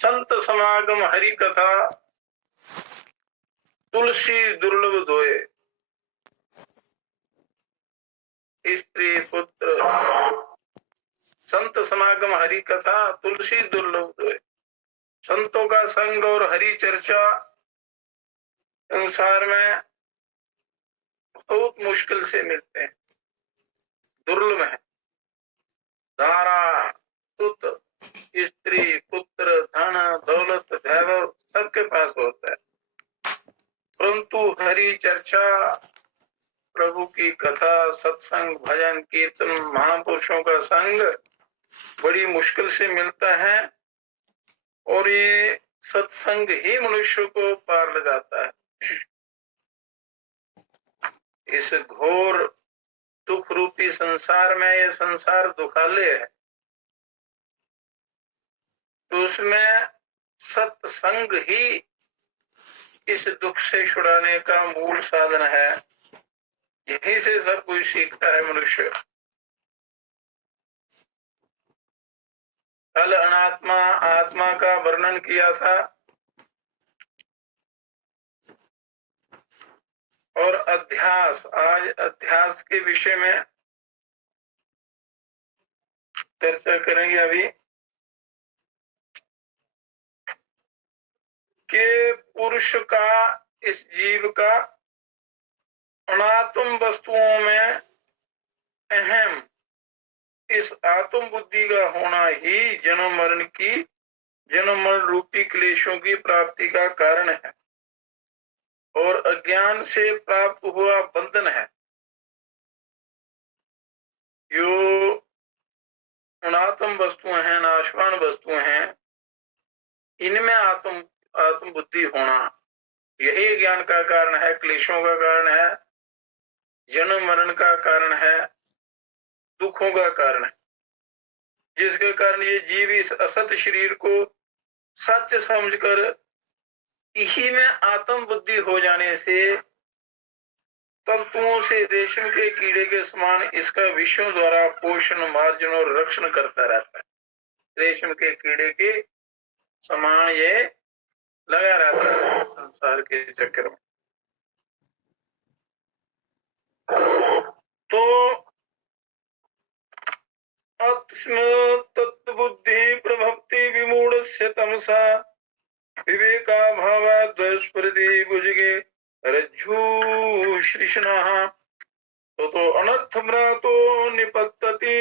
संत समागम हरि कथा तुलसी दुर्लभ धोए। स्त्री पुत्र संत समागम हरि कथा तुलसी दुर्लभ धोए। संतों का संग और हरि चर्चा संसार में बहुत मुश्किल से मिलते हैं, दुर्लभ है। धारा सुत स्त्री पुत्र धन दौलत वैभव सबके पास होता है, परंतु हरि चर्चा प्रभु की कथा सत्संग भजन कीर्तन महापुरुषों का संग बड़ी मुश्किल से मिलता है। और ये सत्संग ही मनुष्य को पार लगाता है। इस घोर दुख रूपी संसार में, ये संसार दुखालय है, तो उसमें सत्संग ही इस दुख से छुड़ाने का मूल साधन है। यहीं से सब कुछ सीखता है मनुष्य। कल अनात्मा आत्मा का वर्णन किया था और अध्यास, आज अध्यास के विषय में चर्चा करेंगे अभी कि पुरुष का, इस जीव का अनात्म वस्तुओं में अहम इस आत्म बुद्धि का होना ही जन्म मरण रूपी क्लेशों की प्राप्ति का कारण है और अज्ञान से प्राप्त हुआ बंधन है। जो अनात्म वस्तुएं हैं, नाशवान वस्तुएं हैं, इनमें आत्म बुद्धि होना यही ज्ञान का कारण है, क्लेशों का कारण है, जन्म मरण का कारण है, दुखों का कारण है, जिसके कारण ये जीव इस असत शरीर को सत्य समझकर इसी में आत्म बुद्धि हो जाने से तंतुओं से रेशम के कीड़े के समान इसका विषयों द्वारा पोषण मार्जन और रक्षण करता रहता है। रेशम के कीड़े के समान ये लगा रहता है संसार के चक्कर में। तो तत्बुद्धि प्रभक्ति विमूढ़स्य तमसा विवेका भावा द्वस्पृति भुजगे रज्जु श्रीष्णः तो अनर्थ भ्रातो निपत्तति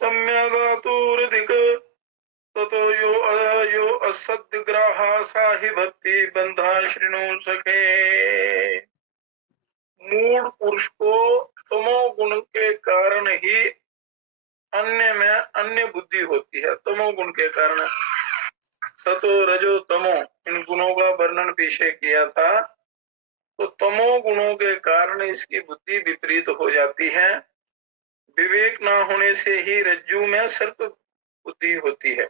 सम्यगातुरधिक ततो यो असद्ग्राहा साहि भक्ति बंधा श्रृणु सखे। मूढ़ पुरुष को तमो गुण के कारण ही अन्य में अन्य बुद्धि होती है। तमो गुण के कारण, सतो रजो तमो, इन गुणों का वर्णन पीछे किया था। तो तमो गुणों के कारण इसकी बुद्धि विपरीत हो जाती है। विवेक न होने से ही रज्जु में सर्प बुद्धि होती है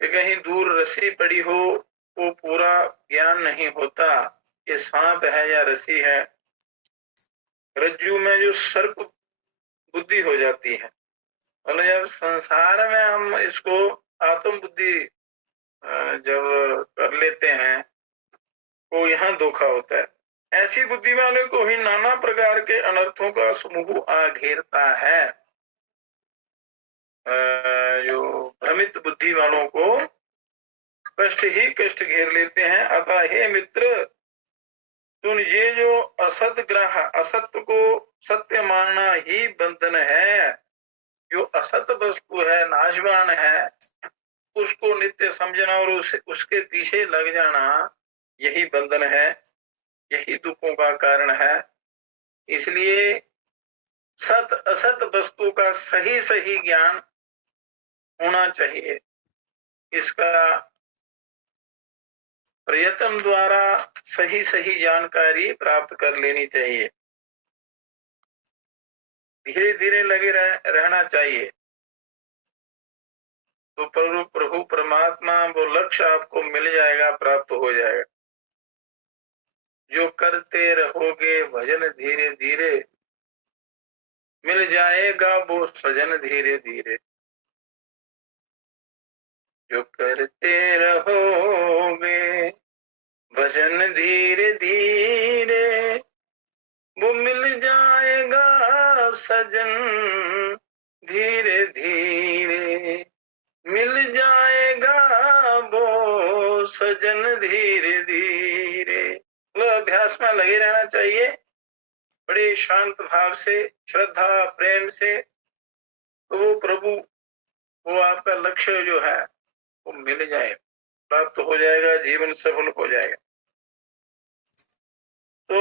कि कहीं दूर रस्सी पड़ी हो, वो पूरा ज्ञान नहीं होता ये सांप है या रस्सी है। रज्जु में जो सर्प बुद्धि हो जाती है, मतलब जब संसार में हम इसको आत्म बुद्धि जब कर लेते हैं तो यहाँ धोखा होता है। ऐसी बुद्धि वाले को ही नाना प्रकार के अनर्थों का समूह आ घेरता है। जो भ्रमित बुद्धि वालों को कष्ट ही कष्ट घेर लेते हैं। अतः हे मित्र, सुन, ये जो असत ग्राह, असत्य को सत्य मानना ही बंधन है। जो असत वस्तु है, नाशवान है, उसको नित्य समझना और उसके पीछे लग जाना, यही बंधन है, यही दुखों का कारण है। इसलिए सत असत वस्तु का सही सही ज्ञान होना चाहिए। इसका प्रयत्न द्वारा सही सही जानकारी प्राप्त कर लेनी चाहिए। धीरे धीरे लगे रहना चाहिए, तो प्रभु परमात्मा वो लक्ष्य आपको मिल जाएगा, प्राप्त हो जाएगा। जो करते रहोगे भजन धीरे धीरे मिल जाएगा वो सजन धीरे धीरे। जो करते रहोगे भजन धीरे धीरे, वो मिल जाएगा सजन धीरे धीरे, मिल जाएगा वो सजन धीरे धीरे। तो अभ्यास में लगे रहना चाहिए, बड़े शांत भाव से, श्रद्धा प्रेम से, तो वो प्रभु, वो आपका लक्ष्य जो है वो मिल जाए, प्राप्त तो हो जाएगा, जीवन सफल हो जाएगा। तो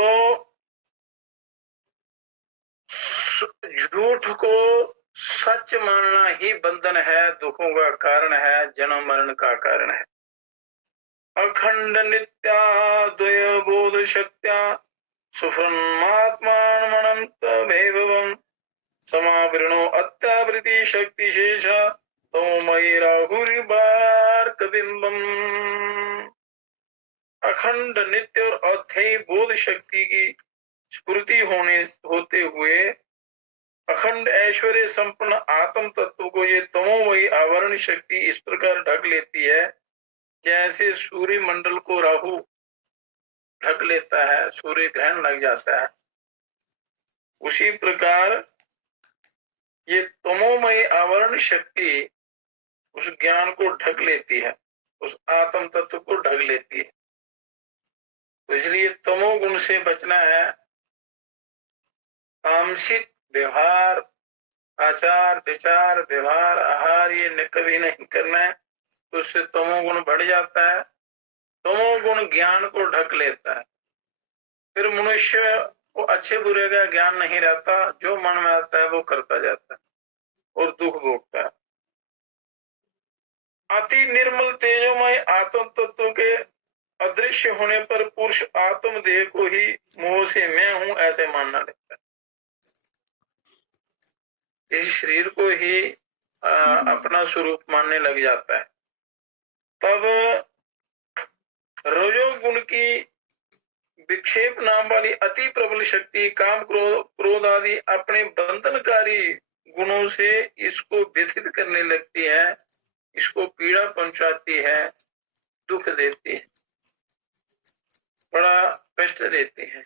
झूठ को सच मानना ही बंधन है, दुखों का कारण है, जन्म मरण का कारण है। अखंड नित्याद्वय बोध शक्त्या सुफन्मात्मानमनन्तमेवं समावृणो अत्यावृति शक्ति शेष तोमयि राहुर्वार्कबिम्बम्। अखंड नित्य और अध्ययी बोध शक्ति की स्फूर्ति होते हुए अखंड ऐश्वर्य संपन्न आत्म तत्व को ये तमोमयी आवरण शक्ति इस प्रकार ढक लेती है, जैसे सूर्य मंडल को राहु ढक लेता है, सूर्य ग्रहण लग जाता है। उसी प्रकार ये तमोमयी आवरण शक्ति उस ज्ञान को ढक लेती है, उस आत्म तत्व को ढक लेती है। तो इसलिए तमोगुण से बचना है। तामसिक व्यवहार, आचार विचार व्यवहार आहार ये कभी नहीं करना है, तो उससे तमोगुण बढ़ जाता है। तमोगुण ज्ञान को ढक लेता है, फिर मनुष्य को अच्छे बुरे का ज्ञान नहीं रहता, जो मन में आता है वो करता जाता है और दुख भोगता है। अति निर्मल तेजोमय आत्म तत्व के अदृश्य होने पर पुरुष आत्म देह को ही मोह से मैं हूं ऐसे मानना लगता है। इस शरीर को ही अपना स्वरूप मानने लग जाता है। तब रजोगुण की विक्षेप नाम वाली अति प्रबल शक्ति काम क्रोध आदि अपने बंधनकारी गुणों से इसको व्यथित करने लगती है, इसको पीड़ा पहुंचाती है, दुख देती है, बड़ा कष्ट देती है।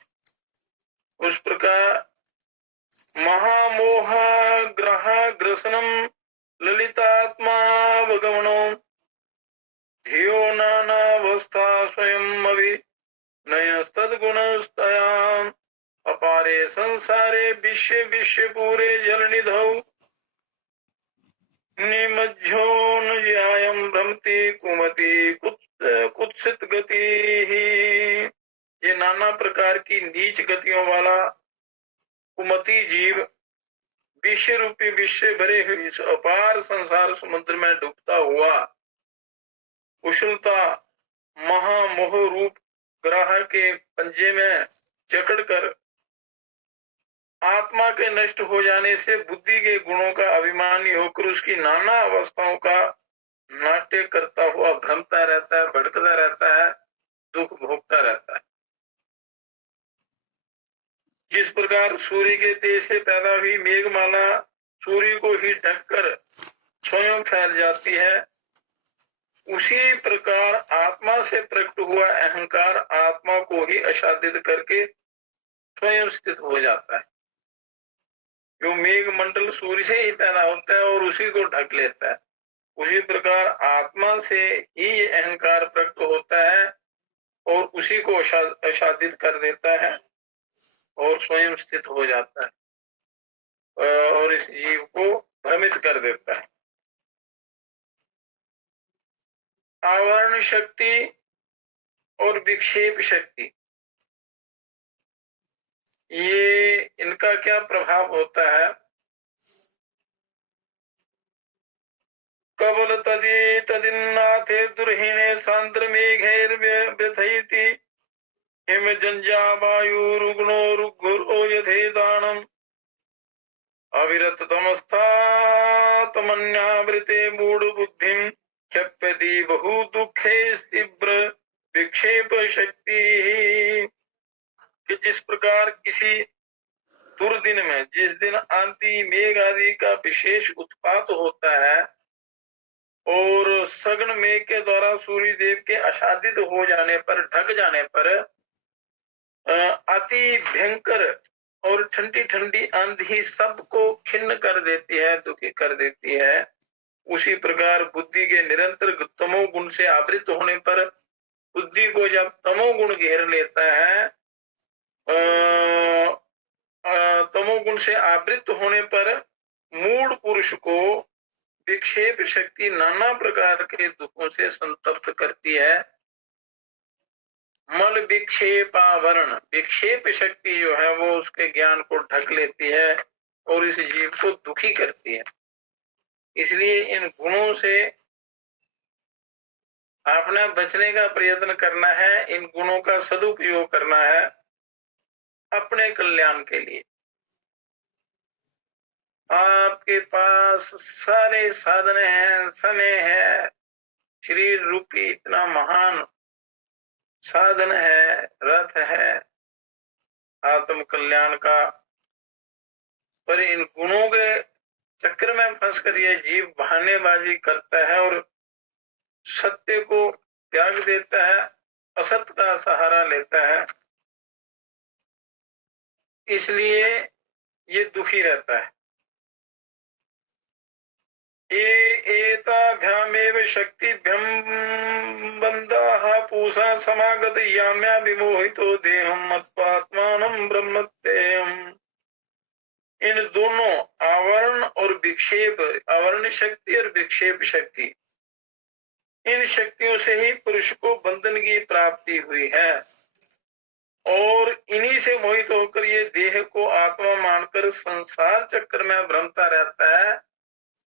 उस प्रकार महामोह ग्रह ग्रसनम ललितात्मावगमनो धियो नानावस्था स्वयं अभिनयस्तद्गुणस्तयाम् अपारे संसारे विश्व विश्व पूरे जल निधौ निमज्जो न ज्यायं भ्रमति कुमति कुत्सित गति। ये नाना प्रकार की नीच गतियों वाला कुमति जीव विश्व रूपी विश्व भरे हुए इस अपार संसार समुद्र में डूबता हुआ कुशलता महामोह रूप ग्रह के पंजे में जकड़कर आत्मा के नष्ट हो जाने से बुद्धि के गुणों का अभिमानी होकर उसकी नाना अवस्थाओं का नाट्य करता हुआ भ्रमता रहता है, भटकता रहता है, दुख भोगता रहता है। जिस प्रकार सूर्य के तेज से पैदा हुई मेघमाला सूर्य को ही ढककर स्वयं फैल जाती है, उसी प्रकार आत्मा से प्रकट हुआ अहंकार आत्मा को ही आच्छादित करके स्वयं स्थित हो जाता है। जो मेघ मंडल सूर्य से ही पैदा होता है और उसी को ढक लेता है, उसी प्रकार आत्मा से ही ये अहंकार प्रकट होता है और उसी को आच्छादित कर देता है और स्वयं स्थित हो जाता है और इस जीव को भ्रमित कर देता है। आवरण शक्ति और विक्षेप शक्ति, ये इनका क्या प्रभाव होता है? कबल तदी तदिन्नाथे दुर्हिणे सांद्र मेघैर्व्यथैति हिम जंजा वायु रुग्नो रुग्घुरो यथे दानम अविरत तमस्था तमन्यावृते मूढ़ बुद्धिम क्षप्यति बहु दुखे तीव्र विक्षेप शक्ति। कि जिस प्रकार किसी दुर्दिन में, जिस दिन आंधी मेघ आदि का विशेष उत्पात होता है और सघन मेघ के द्वारा सूर्य देव के आच्छादित हो जाने पर, ढक जाने पर अति भयंकर और ठंडी ठंडी आंधी सबको खिन्न कर देती है, दुखी कर देती है। उसी प्रकार बुद्धि के निरंतर तमोगुण से आवृत होने पर, बुद्धि को जब तमोगुण घेर लेता है, तमोगुण से आवृत होने पर मूढ़ पुरुष को विक्षेप शक्ति नाना प्रकार के दुखों से संतप्त करती है। मल विक्षेपावरण, विक्षेप शक्ति जो है वो उसके ज्ञान को ढक लेती है और इस जीव को दुखी करती है। इसलिए इन गुणों से आपने बचने का प्रयत्न करना है, इन गुणों का सदुपयोग करना है अपने कल्याण के लिए। आपके पास सारे साधन हैं, समय है, शरीर रूपी इतना महान साधन है, रथ है आत्म कल्याण का, पर इन गुणों के चक्कर में फंसकर ये जीव बहानेबाजी करता है और सत्य को त्याग देता है, असत्य का सहारा लेता है, इसलिए ये दुखी रहता है। एताभ्यामेव शक्तिभ्यं बन्धाः पूषा समागत याम्या विमोहितो देहं मत्पात्मानं ब्रह्मत्येयम्। इन दोनों आवरण और विक्षेप, आवरण शक्ति और विक्षेप शक्ति, इन शक्तियों से ही पुरुष को बंधन की प्राप्ति हुई है और इन्हीं से मोहित होकर ये देह को आत्मा मानकर संसार चक्र में भ्रमता रहता है,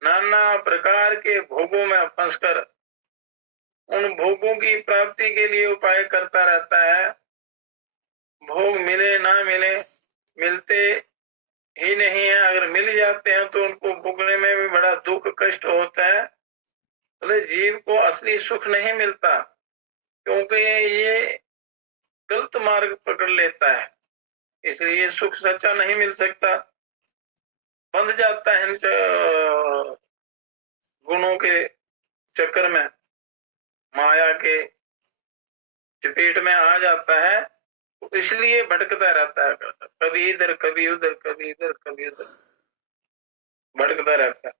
नाना प्रकार के भोगों में फंसकर उन भोगों की प्राप्ति के लिए उपाय करता रहता है। भोग मिले ना मिले, मिलते ही नहीं है, अगर मिल जाते हैं तो उनको भोगने में भी बड़ा दुख कष्ट होता है। बोले जीव को असली सुख नहीं मिलता क्योंकि ये गलत मार्ग पकड़ लेता है, इसलिए सुख सच्चा नहीं मिल सकता, बंध जाता है गुणों के चक्कर में, माया के चपेट में आ जाता है, तो इसलिए भटकता रहता है, कभी इधर कभी उधर, कभी इधर कभी उधर भटकता रहता है।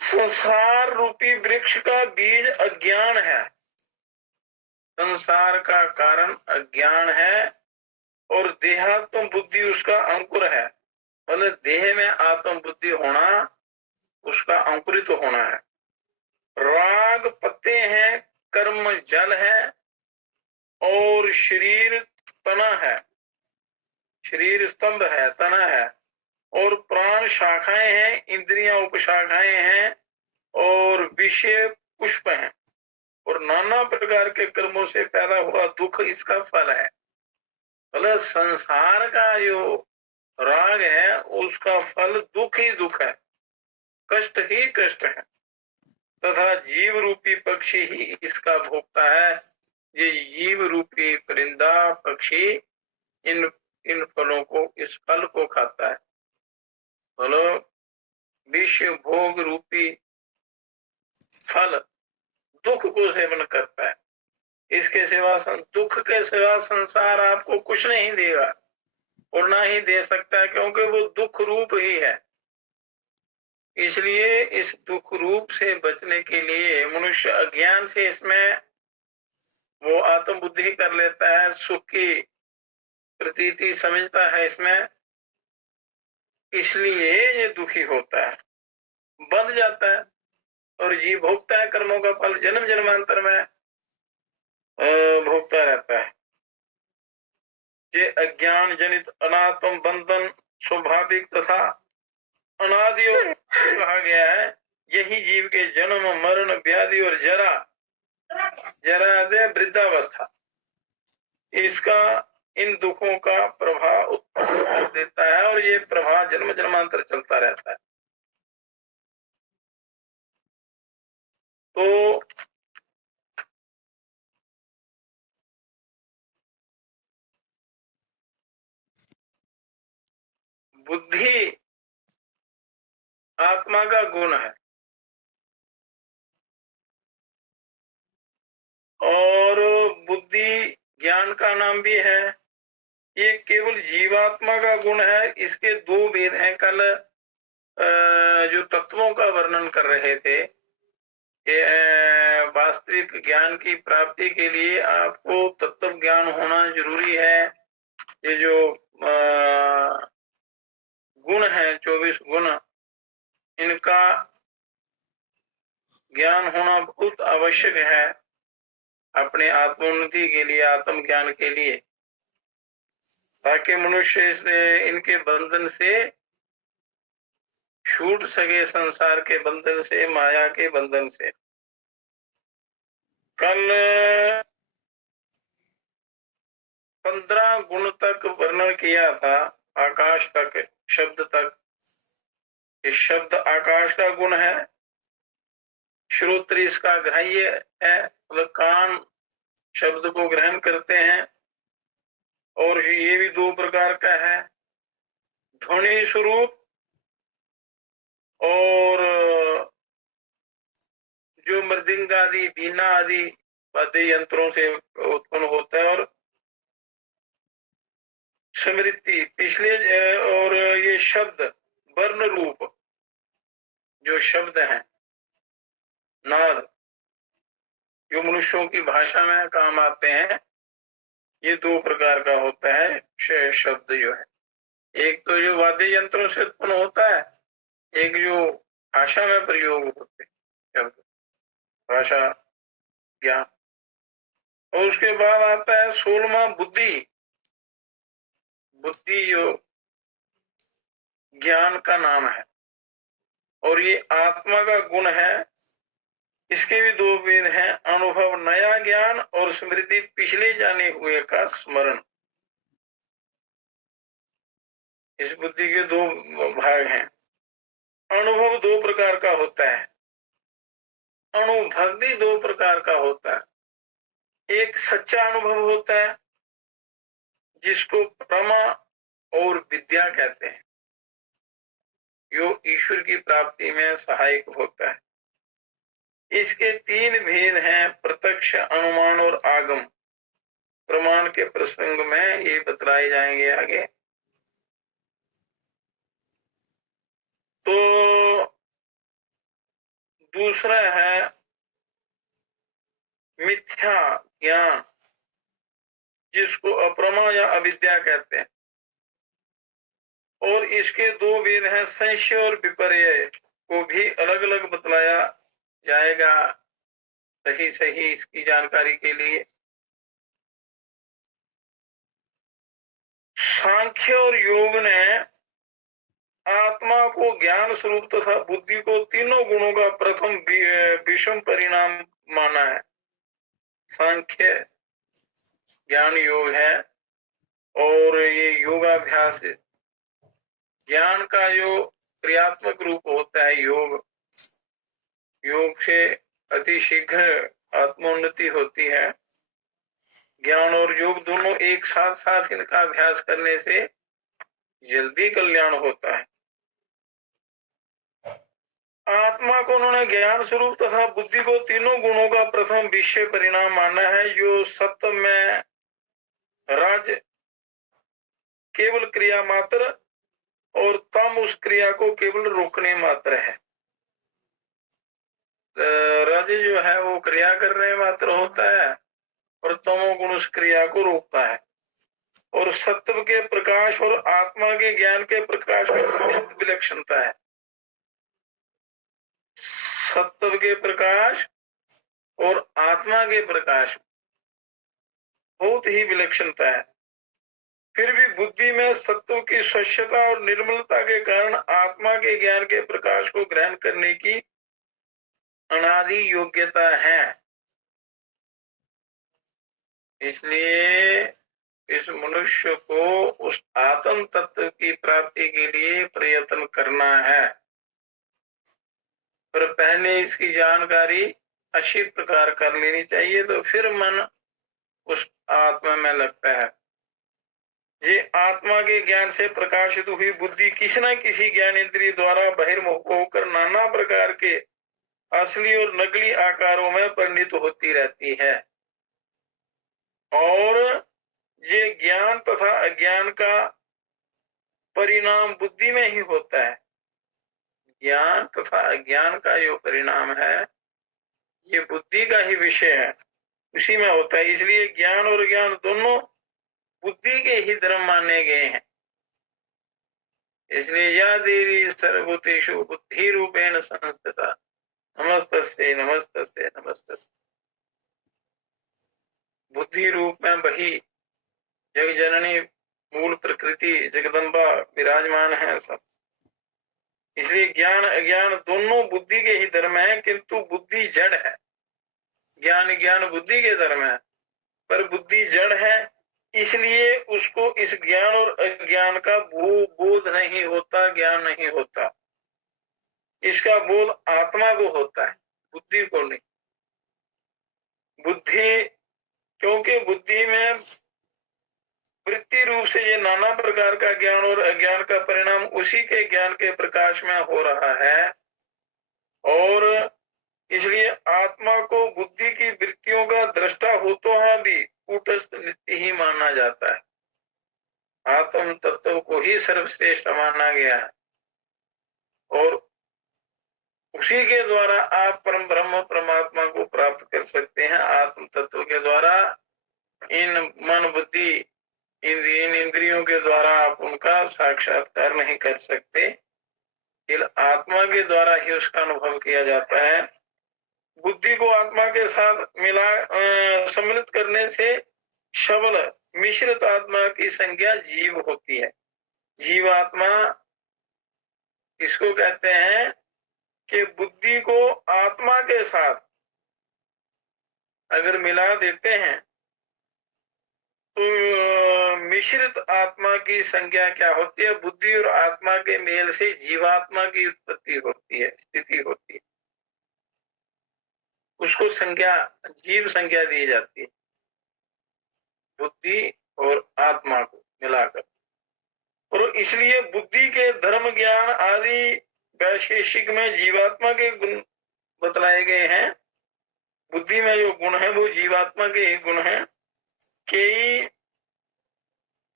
संसार रूपी वृक्ष का बीज अज्ञान है, संसार का कारण अज्ञान है और देहात्म बुद्धि उसका अंकुर है। मतलब देह में आत्म बुद्धि होना उसका अंकुरित होना है। राग पत्ते हैं, कर्म जल है और शरीर तना है, शरीर स्तंभ है, तना है, और प्राण शाखाएं हैं, इंद्रियां उपशाखाएं हैं और विषय पुष्प हैं, और नाना प्रकार के कर्मों से पैदा हुआ दुख इसका फल है। मतलब संसार का जो राग है उसका फल दुख ही दुख है, कष्ट ही कष्ट है, तथा जीव रूपी पक्षी ही इसका भोगता है। ये जीव रूपी परिंदा पक्षी इन फलों को, इस फल को खाता है। बोलो विषय भोग रूपी फल दुख को सेवन करता है, इसके सिवा दुख के सिवा संसार आपको कुछ नहीं देगा और ना ही दे सकता है, क्योंकि वो दुख रूप ही है। इसलिए इस दुख रूप से बचने के लिए मनुष्य अज्ञान से इसमें वो आत्म बुद्धि कर लेता है, सुख की प्रतीति समझता है इसमें, इसलिए ये दुखी होता है, बंध जाता है और ये भोगता है कर्मों का फल, जन्म जन्मांतर में भोगता रहता है। ये अज्ञान जनित अनात्म बंधन स्वाभाविक तथा अनादि कहा गया है। यही जीव के जन्म मरण व्याधि और जरा वृद्धावस्था, इसका इन दुखों का प्रभाव उत्पन्न कर देता है और ये प्रभाव जन्म जन्मांतर चलता रहता है। तो बुद्धि आत्मा का गुण है, ज्ञान का नाम भी है। ये केवल जीवात्मा का गुण है। इसके दो भेद हैं। कल जो तत्वों का वर्णन कर रहे थे, वास्तविक ज्ञान की प्राप्ति के लिए आपको तत्व ज्ञान होना जरूरी है। ये जो गुण है, 24 गुण, इनका ज्ञान होना बहुत आवश्यक है अपने आत्मोन्नति के लिए, आत्म ज्ञान के लिए, ताकि मनुष्य इनके बंधन से छूट सके, संसार के बंधन से, माया के बंधन से। कल 15 गुण तक वर्णन किया था, आकाश तक, शब्द तक। इस शब्द आकाश का गुण है। श्रोत्र इसका ग्राह्य है, मतलब कान शब्द को ग्रहण करते हैं। और ये भी दो प्रकार का है, ध्वनि स्वरूप और जो मृदंग आदि, बीना आदि वाद्य यंत्रों से उत्पन्न होता है, और स्मृति पिछले, और ये शब्द वर्ण रूप जो शब्द हैं, नाद, जो मनुष्यों की भाषा में काम आते हैं, ये दो प्रकार का होता है शब्द जो है। एक तो जो वाद्य यंत्रों से उत्पन्न होता है, एक जो भाषा में प्रयोग होते शब्द, भाषा ज्ञान। और उसके बाद आता है 16वां बुद्धि। बुद्धि जो ज्ञान का नाम है, और ये आत्मा का गुण है। इसके भी दो भेद हैं, अनुभव नया ज्ञान और स्मृति पिछले जाने हुए का स्मरण। इस बुद्धि के दो भाग हैं। अनुभव दो प्रकार का होता है, अनुभव भी दो प्रकार का होता है। एक सच्चा अनुभव होता है जिसको प्रमा और विद्या कहते हैं, जो ईश्वर की प्राप्ति में सहायक होता है। इसके तीन भेद हैं, प्रत्यक्ष, अनुमान और आगम। प्रमाण के प्रसंग में ये बतलाए जाएंगे आगे। तो दूसरा है मिथ्या ज्ञान, जिसको अप्रमा या अविद्या कहते हैं। और इसके दो भेद हैं, संशय और विपर्य, को भी अलग अलग बतलाया जाएगा सही सही इसकी जानकारी के लिए। सांख्य और योग ने आत्मा को ज्ञान स्वरूप तथा बुद्धि को तीनों गुणों का प्रथम विषम परिणाम माना है। सांख्य ज्ञान योग है, और ये योगाभ्यास ज्ञान का जो क्रियात्मक रूप होता है, योग, योग से अति शीघ्र आत्मोन्नति होती है। ज्ञान और योग दोनों एक साथ साथ इनका अभ्यास करने से जल्दी कल्याण होता है। आत्मा को उन्होंने ज्ञान स्वरूप तथा बुद्धि को तीनों गुणों का प्रथम विषय परिणाम माना है, जो सत्य में राज केवल क्रिया मात्र और तम उस क्रिया को केवल रोकने मात्र है। रज जो है वो क्रिया करने मात्र होता है, और तमोगुण उस क्रिया को रोकता है। और सत्व के प्रकाश और आत्मा के ज्ञान के प्रकाश में अत्यंत विलक्षणता है। सत्व के प्रकाश और आत्मा के प्रकाश बहुत ही विलक्षणता है। फिर भी बुद्धि में सत्व की स्वच्छता और निर्मलता के कारण आत्मा के ज्ञान के प्रकाश को ग्रहण करने की अनादि योग्यता है। इसलिए इस मनुष्य को उस आत्म तत्व की प्राप्ति के लिए प्रयत्न करना है। पर पहले इसकी जानकारी अच्छी प्रकार कर लेनी चाहिए, तो फिर मन उस आत्मा में लगता है। ये आत्मा के ज्ञान से प्रकाशित हुई बुद्धि किसी न किसी ज्ञान इंद्रिय द्वारा बहिर्मुख होकर नाना प्रकार के असली और नकली आकारों में परिणित होती रहती है। और ये ज्ञान तथा अज्ञान का परिणाम बुद्धि में ही होता है। ज्ञान तथा अज्ञान का जो परिणाम है ये बुद्धि का ही विषय है, उसी में होता है। इसलिए ज्ञान और ज्ञान दोनों बुद्धि के ही धर्म माने गए हैं। इसलिए या देवी सर्वभूतेषु बुद्धि रूपेण संस्थिता नमस्तस्यै नमस्तस्यै नमस्तस्यै। बुद्धि रूप में वही जग जननी मूल प्रकृति जगदम्बा विराजमान है सब। इसलिए ज्ञान अज्ञान दोनों बुद्धि के ही धर्म है, किंतु बुद्धि जड़ है। ज्ञान ज्ञान बुद्धि के धर्म है, पर बुद्धि जड़ है, इसलिए उसको इस ज्ञान और अज्ञान का बोध नहीं होता, ज्ञान नहीं होता। इसका बोध आत्मा को होता है, बुद्धि को नहीं। बुद्धि, क्योंकि बुद्धि में वृत्ति रूप से ये नाना प्रकार का ज्ञान और अज्ञान का परिणाम उसी के ज्ञान के प्रकाश में हो रहा है, और इसलिए आत्मा को बुद्धि की वृत्तियों का दृष्टा होतो है भी कूटस्थ नित्य ही माना जाता है। आत्म तत्व को ही सर्वश्रेष्ठ माना गया है, और उसी के द्वारा आप परम ब्रह्म परमात्मा को प्राप्त कर सकते हैं। आत्म तत्व के द्वारा इन मन बुद्धि इन इंद्रियों के द्वारा आप उनका साक्षात्कार नहीं कर सकते, आत्मा के द्वारा ही उसका अनुभव किया जाता है। बुद्धि को आत्मा के साथ सम्मिलित करने से सबल मिश्रित आत्मा की संज्ञा जीव होती है। जीव आत्मा इसको कहते हैं कि बुद्धि को आत्मा के साथ अगर मिला देते हैं तो मिश्रित आत्मा की संज्ञा क्या होती है? बुद्धि और आत्मा के मेल से जीवात्मा की उत्पत्ति होती है, स्थिति होती है, उसको संज्ञा जीव संज्ञा दी जाती है, बुद्धि और आत्मा को मिलाकर। और इसलिए बुद्धि के धर्म ज्ञान आदि वैशेषिक में जीवात्मा के गुण बतलाए गए हैं। बुद्धि में जो गुण है वो जीवात्मा के ही गुण हैं। कई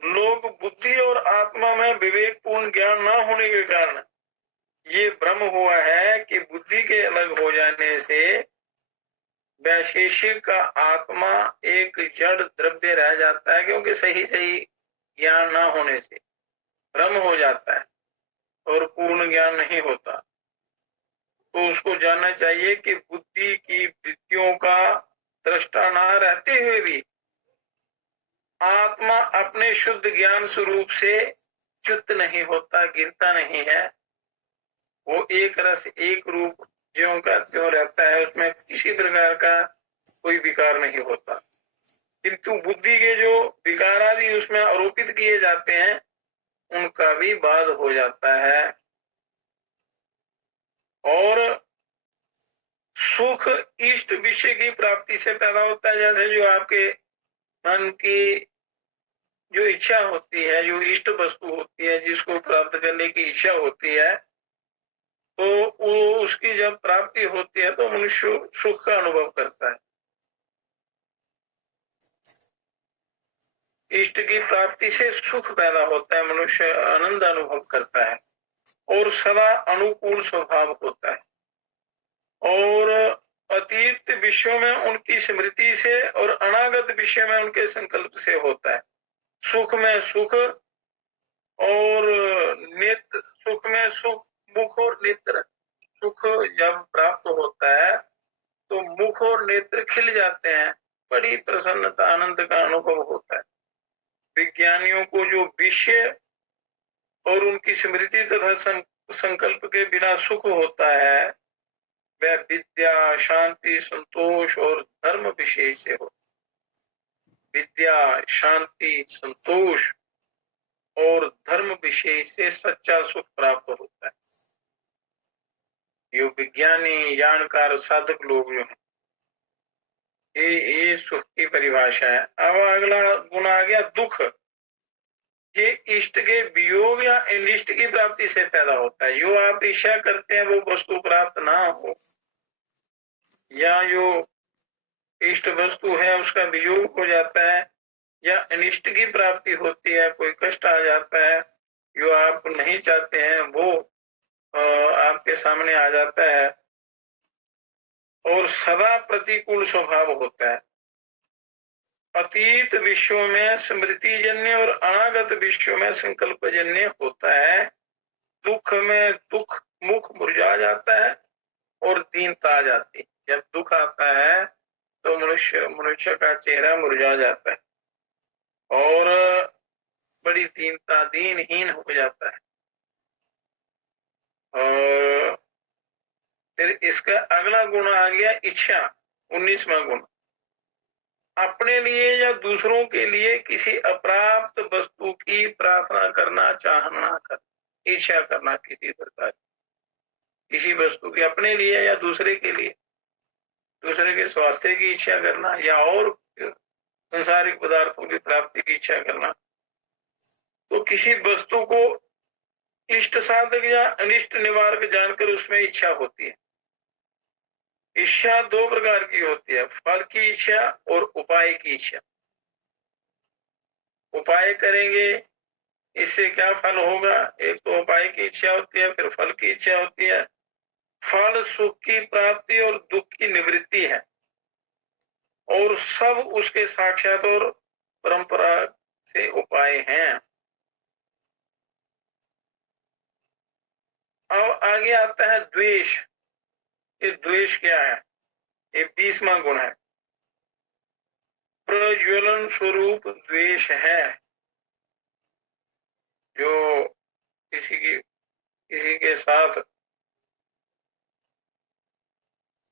लोग बुद्धि और आत्मा में विवेकपूर्ण ज्ञान न होने के कारण ये भ्रम हुआ है कि बुद्धि के अलग हो जाने से वैशेषिक का आत्मा एक जड़ द्रव्य रह जाता है, क्योंकि सही सही ज्ञान न होने से भ्रम हो जाता है और पूर्ण ज्ञान नहीं होता। तो उसको जानना चाहिए कि बुद्धि की वृत्तियों का दृष्टा न रहते हुए भी आत्मा अपने शुद्ध ज्ञान स्वरूप से च्युत नहीं होता, गिरता नहीं है। वो एक रस एक रूप ज्यों का त्यों रहता है, उसमें किसी प्रकार का कोई विकार नहीं होता। किंतु बुद्धि के जो विकार आदि उसमें आरोपित किए जाते हैं उनका भी बाध हो जाता है। और सुख इष्ट विषय की प्राप्ति से पैदा होता है। जैसे जो आपके मन की जो इच्छा होती है, जो इष्ट वस्तु होती है, जिसको प्राप्त करने की इच्छा होती है, तो वो उसकी जब प्राप्ति होती है तो मनुष्य सुख का अनुभव करता है। इष्ट की प्राप्ति से सुख पैदा होता है, मनुष्य आनंद अनुभव करता है और सदा अनुकूल स्वभाव होता है। और अतीत विषयों में उनकी स्मृति से और अनागत विषय में उनके संकल्प से होता है। सुख में सुख और नेत्र, सुख में सुख, मुख और नेत्र। सुख जब प्राप्त होता है तो मुख और नेत्र खिल जाते हैं, बड़ी प्रसन्नता आनंद का अनुभव होता है। विज्ञानियों को जो विषय और उनकी स्मृति तथा संकल्प के बिना सुख होता है वह विद्या शांति संतोष और धर्म विशेष से हो। विद्या शांति संतोष और धर्म विशेष से सच्चा सुख प्राप्त होता है। ये विज्ञानी जानकार साधक लोग जो हैं ये सुख की परिभाषा है। अब अगला गुण आ गया दुख। ये इष्ट के वियोग या अनिष्ट की प्राप्ति से पैदा होता है। जो आप इच्छा करते हैं वो वस्तु प्राप्त ना हो, या जो इष्ट वस्तु है उसका वियोग हो जाता है, या अनिष्ट की प्राप्ति होती है, कोई कष्ट आ जाता है जो आप नहीं चाहते हैं वो आपके सामने आ जाता है, और सदा प्रतिकूल स्वभाव होता है। अतीत विश्व में स्मृति जन्य और अनागत विश्व में संकल्प जन्य होता है। दुख में दुख मुख मुरझा जाता है और दीनता आ जाती है। जब दुख आता है तो मनुष्य का चेहरा मुरझा जाता है और बड़ी दीनता, दीनहीन हो जाता है। और फिर इसका अगला गुण आ गया इच्छा, 19वां गुण। अपने लिए या दूसरों के लिए किसी अप्राप्त वस्तु की प्रार्थना करना, चाहना कर, इच्छा करना किसी प्रकार, किसी वस्तु की अपने लिए या दूसरे के लिए, दूसरे के स्वास्थ्य की इच्छा करना या और संसारिक पदार्थों की प्राप्ति की इच्छा करना। तो किसी वस्तु को इष्ट साधक या अनिष्ट निवारक जानकर उसमें इच्छा होती है। इच्छा दो प्रकार की होती है, फल की इच्छा और उपाय की इच्छा। उपाय करेंगे इससे क्या फल होगा, एक तो उपाय की इच्छा होती है, फिर फल की इच्छा होती है। फल सुख की प्राप्ति और दुख की निवृत्ति है और सब उसके साक्षात और परंपरा से उपाय हैं। अब आगे आता है द्वेष। ये द्वेष क्या है? ये 20वां गुण है। प्रज्वलन स्वरूप द्वेष है, जो किसी के साथ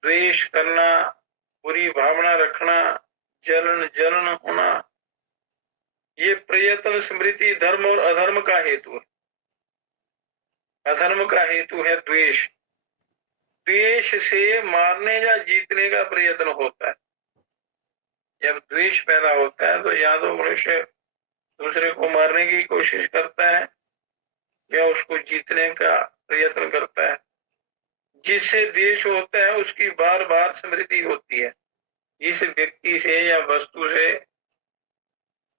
द्वेष करना, बुरी भावना रखना, जलन होना, ये प्रयत्न स्मृति धर्म और अधर्म का हेतु है। अधर्म का हेतु है द्वेष। द्वेष से मारने या जीतने का प्रयत्न होता है। जब द्वेष पैदा होता है तो या तो मनुष्य दूसरे को मारने की कोशिश करता है या उसको जीतने का प्रयत्न करता है। जिससे द्वेष होता है उसकी बार बार स्मृति होती है। जिस व्यक्ति से या वस्तु से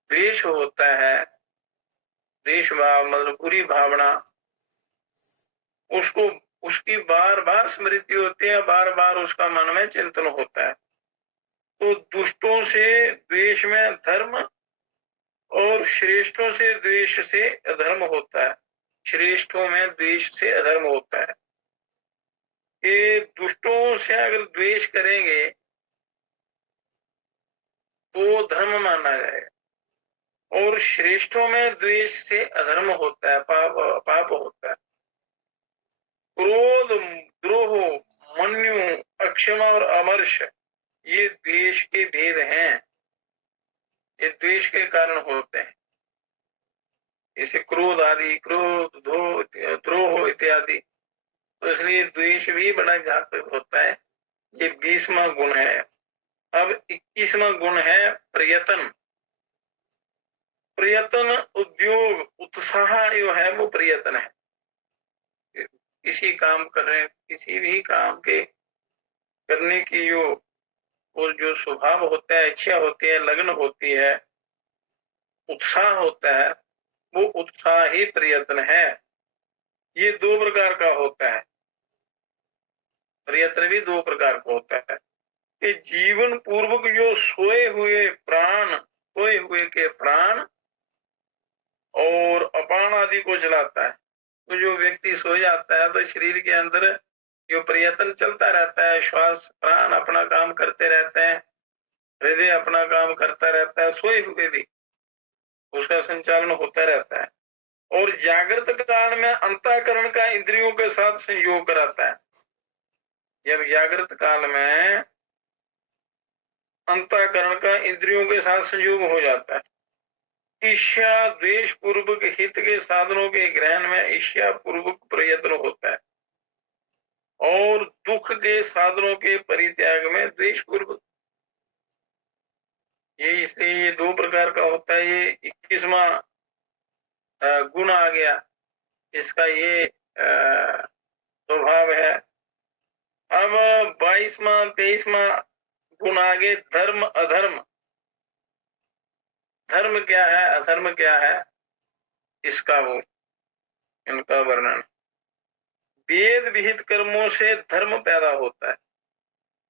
द्वेष होता है, द्वेष भाव मतलब बुरी भावना, उसको उसकी बार बार स्मृति होती है, बार बार उसका मन में चिंतन होता है। तो दुष्टों से द्वेष में धर्म और श्रेष्ठों से द्वेष से अधर्म होता है। श्रेष्ठों में द्वेष से अधर्म होता है। ये दुष्टों से अगर द्वेष करेंगे तो धर्म माना जाएगा और श्रेष्ठों में द्वेष से अधर्म होता है, पाप होता है। क्रोध, द्रोह, मन्यु, अक्षमा और अमर्ष ये द्वेष के भेद हैं। ये द्वेष के कारण होते हैं। जैसे क्रोध आदि, क्रोध, द्रोह इत्यादि। तो इसलिए द्वेष भी बड़ा घातक होता है। ये 20वां गुण है। अब 21वां गुण है प्रयत्न। प्रयत्न, उद्योग, उत्साह जो है वो प्रयत्न है। किसी काम कर रहे, किसी भी काम के करने की जो स्वभाव होता है, इच्छा होती है, लगन होती है, उत्साह होता है, वो उत्साह ही प्रयत्न है। ये दो प्रकार का होता है। प्रयत्न भी दो प्रकार का होता है कि जीवन पूर्वक जो सोए हुए के प्राण और अपान आदि को चलाता है। तो जो व्यक्ति सो जाता है तो शरीर के अंदर जो प्रयत्न चलता रहता है, श्वास प्राण अपना काम करते रहते हैं, हृदय अपना काम करता रहता है, सोए हुए भी उसका संचालन होता रहता है। और जागृत काल में अंतःकरण का इंद्रियों के साथ संयोग कराता है। जब जागृत काल में अंतःकरण का इंद्रियों के साथ संयोग हो जाता है। ईर्ष्या द्वेष पूर्वक हित के साधनों के ग्रहण में ईर्ष्या पूर्वक प्रयत्न होता है और दुख के साधनों के परित्याग में द्वेष पूर्वक। ये इसलिए ये दो प्रकार का होता है। ये 21वां गुण आ गया, इसका ये स्वभाव है। अब 22वां 23वां गुण आगे धर्म अधर्म। धर्म क्या है, अधर्म क्या है, इसका वो इनका वर्णन। वेद विहित कर्मों से धर्म पैदा होता है,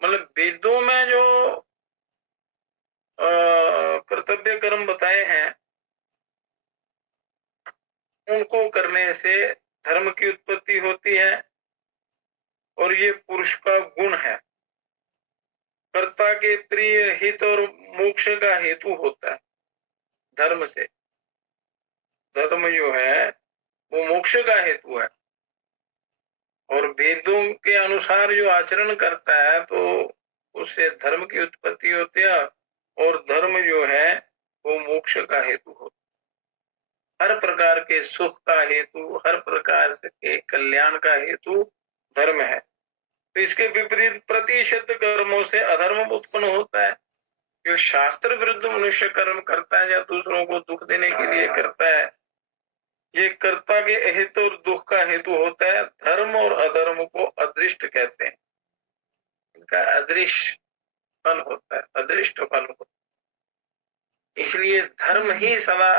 मतलब वेदों में जो कर्तव्य कर्म बताए हैं उनको करने से धर्म की उत्पत्ति होती है, और ये पुरुष का गुण है, कर्ता के प्रिय हित और मोक्ष का हेतु होता है। धर्म से, धर्म जो है वो मोक्ष का हेतु है, और वेदों के अनुसार जो आचरण करता है तो उससे धर्म की उत्पत्ति होती है, और धर्म जो है वो मोक्ष का हेतु होता है। हर प्रकार के सुख का हेतु, हर प्रकार के कल्याण का हेतु धर्म है। तो इसके विपरीत प्रतिशत कर्मों से अधर्म उत्पन्न होता है। जो शास्त्र विरुद्ध मनुष्य कर्म करता है या दूसरों को दुख देने के लिए करता है, ये कर्ता के अहित और दुख का हेतु होता है। धर्म और अधर्म को अदृष्ट कहते हैं, इनका अदृश्य फल होता है, अदृष्ट फल होता है। इसलिए धर्म ही सदा,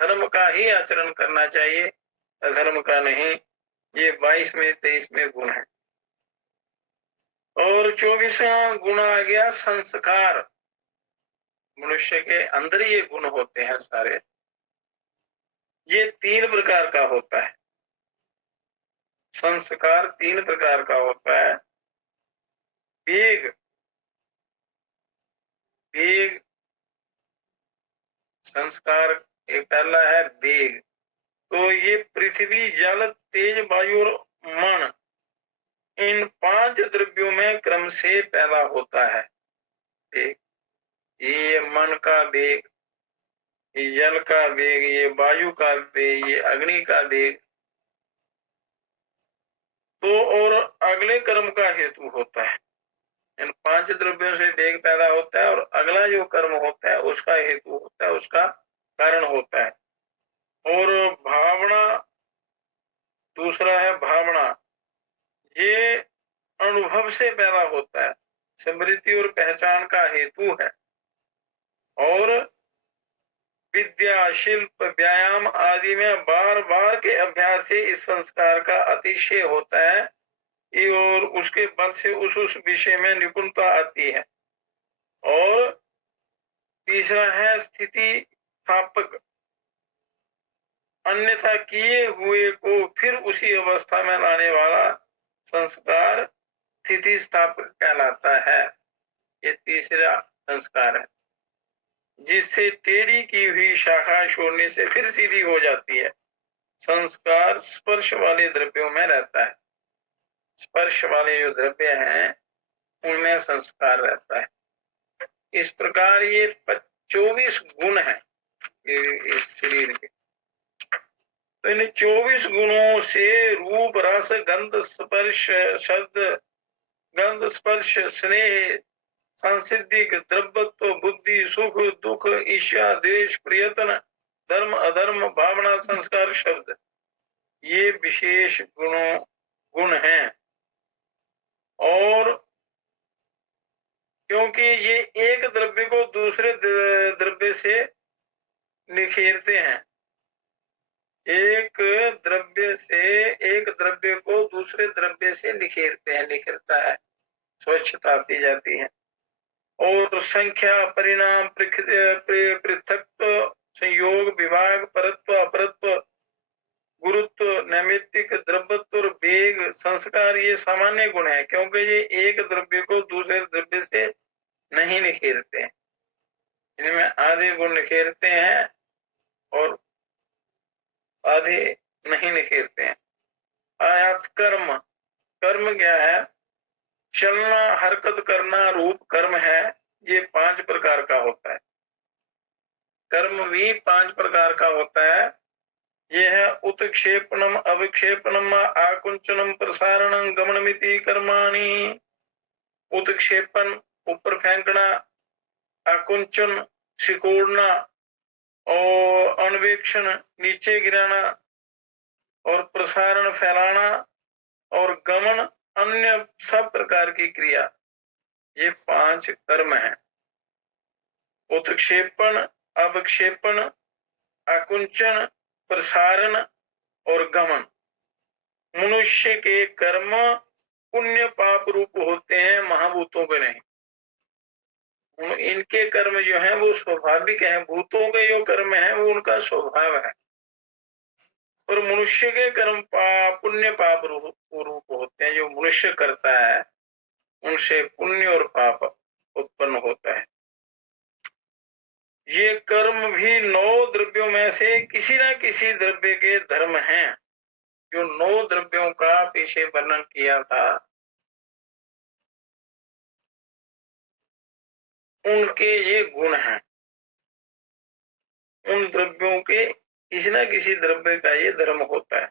धर्म का ही आचरण करना चाहिए, अधर्म का नहीं। ये 22 में 23 में गुण है। और 24वां गुण आ गया संस्कार। मनुष्य के अंदर ये गुण होते हैं सारे। ये 3 प्रकार का होता है, संस्कार 3 प्रकार का होता है। वेग, वेग संस्कार एक पहला है वेग। तो ये पृथ्वी, जल, तेज, वायु और मन, इन 5 द्रव्यों में क्रम से पैदा होता है वेग। ये मन का वेग, ये जल का वेग, ये वायु का वेग, ये अग्नि का वेग। तो और अगले कर्म का हेतु होता है। इन 5 द्रव्यों से वेग पैदा होता है, और अगला जो कर्म होता है उसका हेतु होता है, उसका कारण होता है। और भावना, दूसरा है भावना। ये अनुभव से पैदा होता है, स्मृति और पहचान का हेतु है। और विद्या, शिल्प, व्यायाम आदि में बार बार के अभ्यास से इस संस्कार का अतिशय होता है, और उसके बल से उस विषय में निपुणता आती है। और तीसरा है स्थिति स्थापक, अन्यथा किए हुए को फिर उसी अवस्था में लाने वाला संस्कार स्थिति स्थापक कहलाता है। ये तीसरा संस्कार है, जिससे टेढ़ी की हुई शाखा छोड़ने से फिर सीधी हो जाती है। संस्कार स्पर्श वाले द्रव्यों में रहता है, स्पर्श वाले जो द्रव्य हैं उनमें संस्कार रहता है। इस प्रकार ये 24 गुण हैं इस शरीर के। तो इन 24 गुणों से रूप, रस, गंध, स्पर्श, शब्द, गंध, स्पर्श, स्नेह, सांसिधिक, द्रव्यत्व, बुद्धि, सुख, दुख, ईर्ष्या, द्वेष, प्रियतन, धर्म, अधर्म, भावना, संस्कार, शब्द, ये विशेष गुण हैं। और क्योंकि ये एक द्रव्य को दूसरे द्रव्य से निखेरते हैं, एक द्रव्य को दूसरे द्रव्य से निखेरते हैं, निखरता है, स्वच्छता आती जाती है। और संख्या, परिणाम, पृथकत्व, संयोग, विभाग, परत्व, अपरत्व, गुरुत्व, नैमित्तिक, द्रव्यत्व और वेग, संस्कार, ये सामान्य गुण है, क्योंकि ये एक द्रव्य को दूसरे द्रव्य से नहीं निखेरते हैं। इनमें आधे गुण निखेरते हैं और आधे नहीं निखेरते हैं। आयात कर्म, कर्म क्या है? चलना, हरकत करना रूप कर्म है। ये 5 प्रकार का होता है। कर्म भी 5 प्रकार का होता है। ये है उत्क्षेपणम, अविक्षेपणम, आकुंचनम, प्रसारणम, गमनमिति कर्माणि। उत्क्षेपण ऊपर फेंकना, आकुंचन सिकोड़ना, और अन्वेक्षण नीचे गिराना, और प्रसारण फैलाना, और गमन अन्य सब प्रकार की क्रिया। ये 5 कर्म हैं। उत्क्षेपण अवक्षेपण, आकुंचन, प्रसारण और गमन। मनुष्य के कर्म पुण्य पाप रूप होते हैं, महाभूतों के नहीं। इनके कर्म जो है वो स्वाभाविक है, भूतों के जो कर्म है वो उनका स्वभाव है। और मनुष्य के कर्म पुण्य पाप रूप होते हैं, जो मनुष्य करता है उनसे पुण्य और पाप उत्पन्न होता है। ये कर्म भी 9 द्रव्यों में से किसी न किसी द्रव्य के धर्म हैं, जो 9 द्रव्यों का पीछे वर्णन किया था, उनके ये गुण हैं। उन द्रव्यों के किसी न किसी द्रव्य का ये धर्म होता है।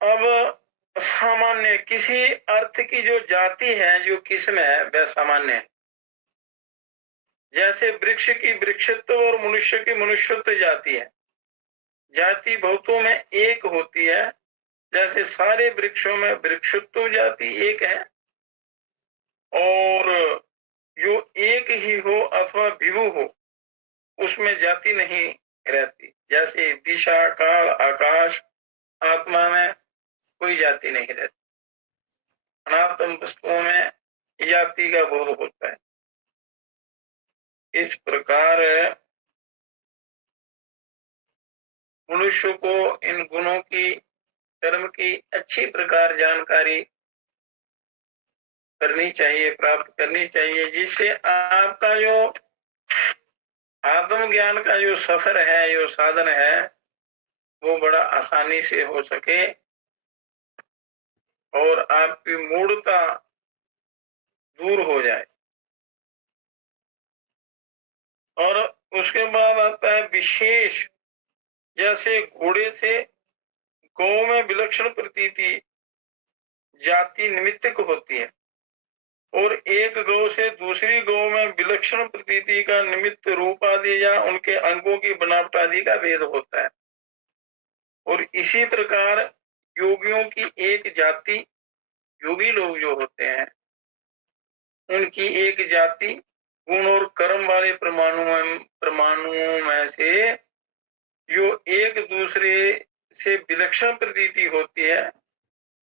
अब सामान्य किसी अर्थ की जो जाति है, जो किस्म है, वह सामान्य है। जैसे वृक्ष की वृक्षत्व और मनुष्य की मनुष्यत्व जाति है। जाति बहुतों में एक होती है, जैसे सारे वृक्षों में वृक्षत्व जाति एक है, और जो एक ही हो अथवा विभु हो उसमें जाति नहीं रहती। जैसे दिशा, काल, आकाश, आत्मा में कोई जाति नहीं रहती। अनात्म वस्तुओं में जाति का बोध होता है। इस प्रकार मनुष्य को इन गुणों की, कर्म की अच्छी प्रकार जानकारी करनी चाहिए, प्राप्त करनी चाहिए, जिससे आपका जो आत्म ज्ञान का जो सफर है, जो साधन है, वो बड़ा आसानी से हो सके और आपकी मूढ़ता दूर हो जाए। और उसके बाद आता है विशेष। जैसे घोड़े से गौ में विलक्षण प्रतीति जाति निमित्तक होती है, और एक गौ से दूसरी गौ में विलक्षण प्रतीति का निमित्त रूप आदि या उनके अंगों की बनावट आदि का भेद होता है। और इसी प्रकार योगियों की एक जाति, योगी लोग जो होते हैं उनकी एक जाति गुण और कर्म वाले परमाणुओं में से जो एक दूसरे से विलक्षण प्रतीति होती है,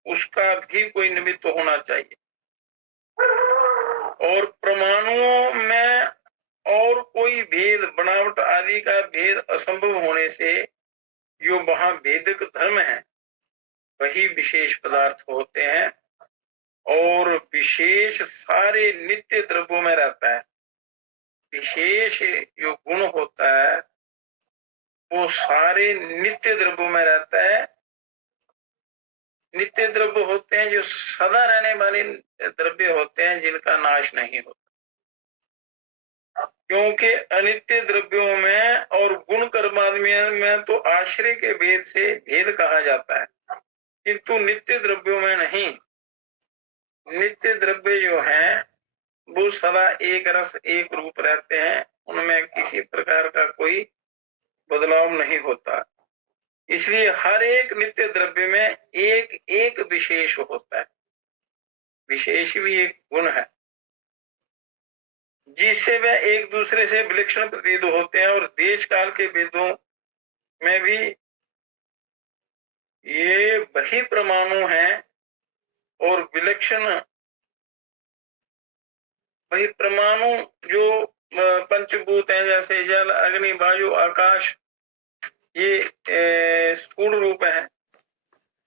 उसका भी कोई निमित्त होना चाहिए। और परमाणुओं में और कोई भेद, बनावट आदि का भेद असंभव होने से जो वहां वेदिक धर्म है वही विशेष पदार्थ होते हैं, और विशेष सारे नित्य द्रव्यों में रहता है। विशेष जो गुण होता है वो सारे नित्य द्रव्यों में रहता है। नित्य द्रव्य होते हैं जो सदा रहने वाले द्रव्य होते हैं, जिनका नाश नहीं होता। क्योंकि अनित्य द्रव्यों में और गुण कर्मादमियों में तो आश्रय के भेद से भेद कहा जाता है, किंतु नित्य द्रव्यों में नहीं। नित्य द्रव्य जो हैं वो सदा एक रस एक रूप रहते हैं, उनमें किसी प्रकार का कोई बदलाव नहीं होता। इसलिए हर एक नित्य द्रव्य में एक एक विशेष होता है। विशेष भी एक गुण है जिससे वह एक दूसरे से विलक्षण प्रतीत होते हैं। और देश काल के भेदों में भी ये वही परमाणु हैं, और विलक्षण वही परमाणु जो पंचभूत हैं, जैसे जल, अग्नि, वायु, आकाश, ये स्थूल रूप है।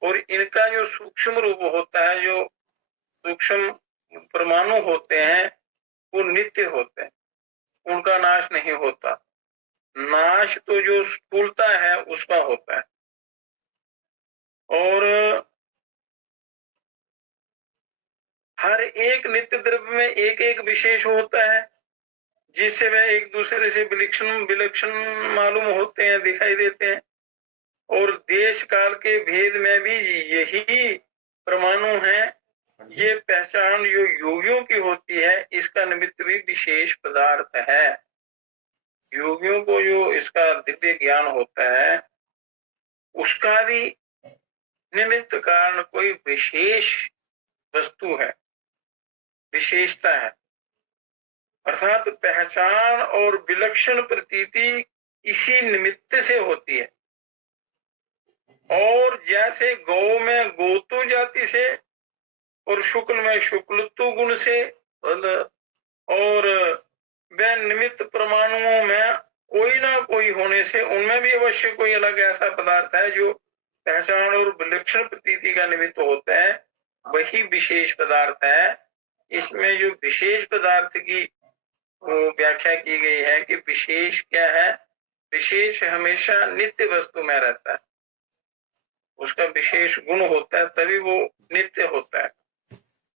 और इनका जो सूक्ष्म रूप होता है, जो सूक्ष्म परमाणु होते हैं, वो नित्य होते हैं, उनका नाश नहीं होता। नाश तो जो स्थूलता है उसका होता है। और हर एक नित्य द्रव्य में एक एक विशेष होता है, जिससे वह एक दूसरे से विलक्षण विलक्षण मालूम होते हैं, दिखाई देते हैं। और देश काल के भेद में भी यही परमाणु है। ये पहचान जो योगियों की होती है, इसका निमित्त भी विशेष पदार्थ है। योगियों को जो इसका दिव्य ज्ञान होता है, उसका भी निमित्त कारण कोई विशेष वस्तु है, विशेषता है। अर्थात पहचान और विलक्षण प्रतीति इसी निमित्त से होती है। और जैसे गौ में गोतु जाति से और शुक्ल में शुक्लत्व गुण से, और वे निमित्त परमाणुओं में कोई ना कोई होने से उनमें भी अवश्य कोई अलग ऐसा पदार्थ है जो पहचान और विलक्षण प्रतीति का निमित्त होता है, वही विशेष पदार्थ है। इसमें जो विशेष पदार्थ की व्याख्या की गई है कि विशेष क्या है, विशेष हमेशा नित्य वस्तु में रहता है, उसका विशेष गुण होता है तभी वो नित्य होता है।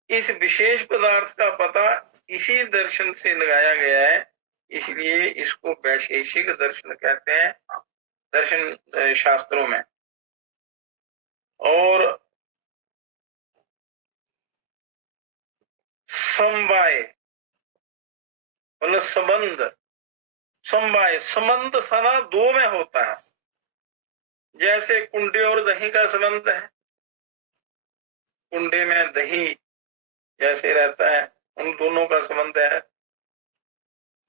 इस विशेष पदार्थ का पता इसी दर्शन से लगाया गया है, इसलिए इसको वैशेषिक दर्शन कहते हैं दर्शन शास्त्रों में। और समवाय मतलब संबंध, समवाय संबंध सदा दो में होता है। जैसे कुंडे और दही का संबंध है, कुंडे में दही जैसे रहता है, उन दोनों का संबंध है।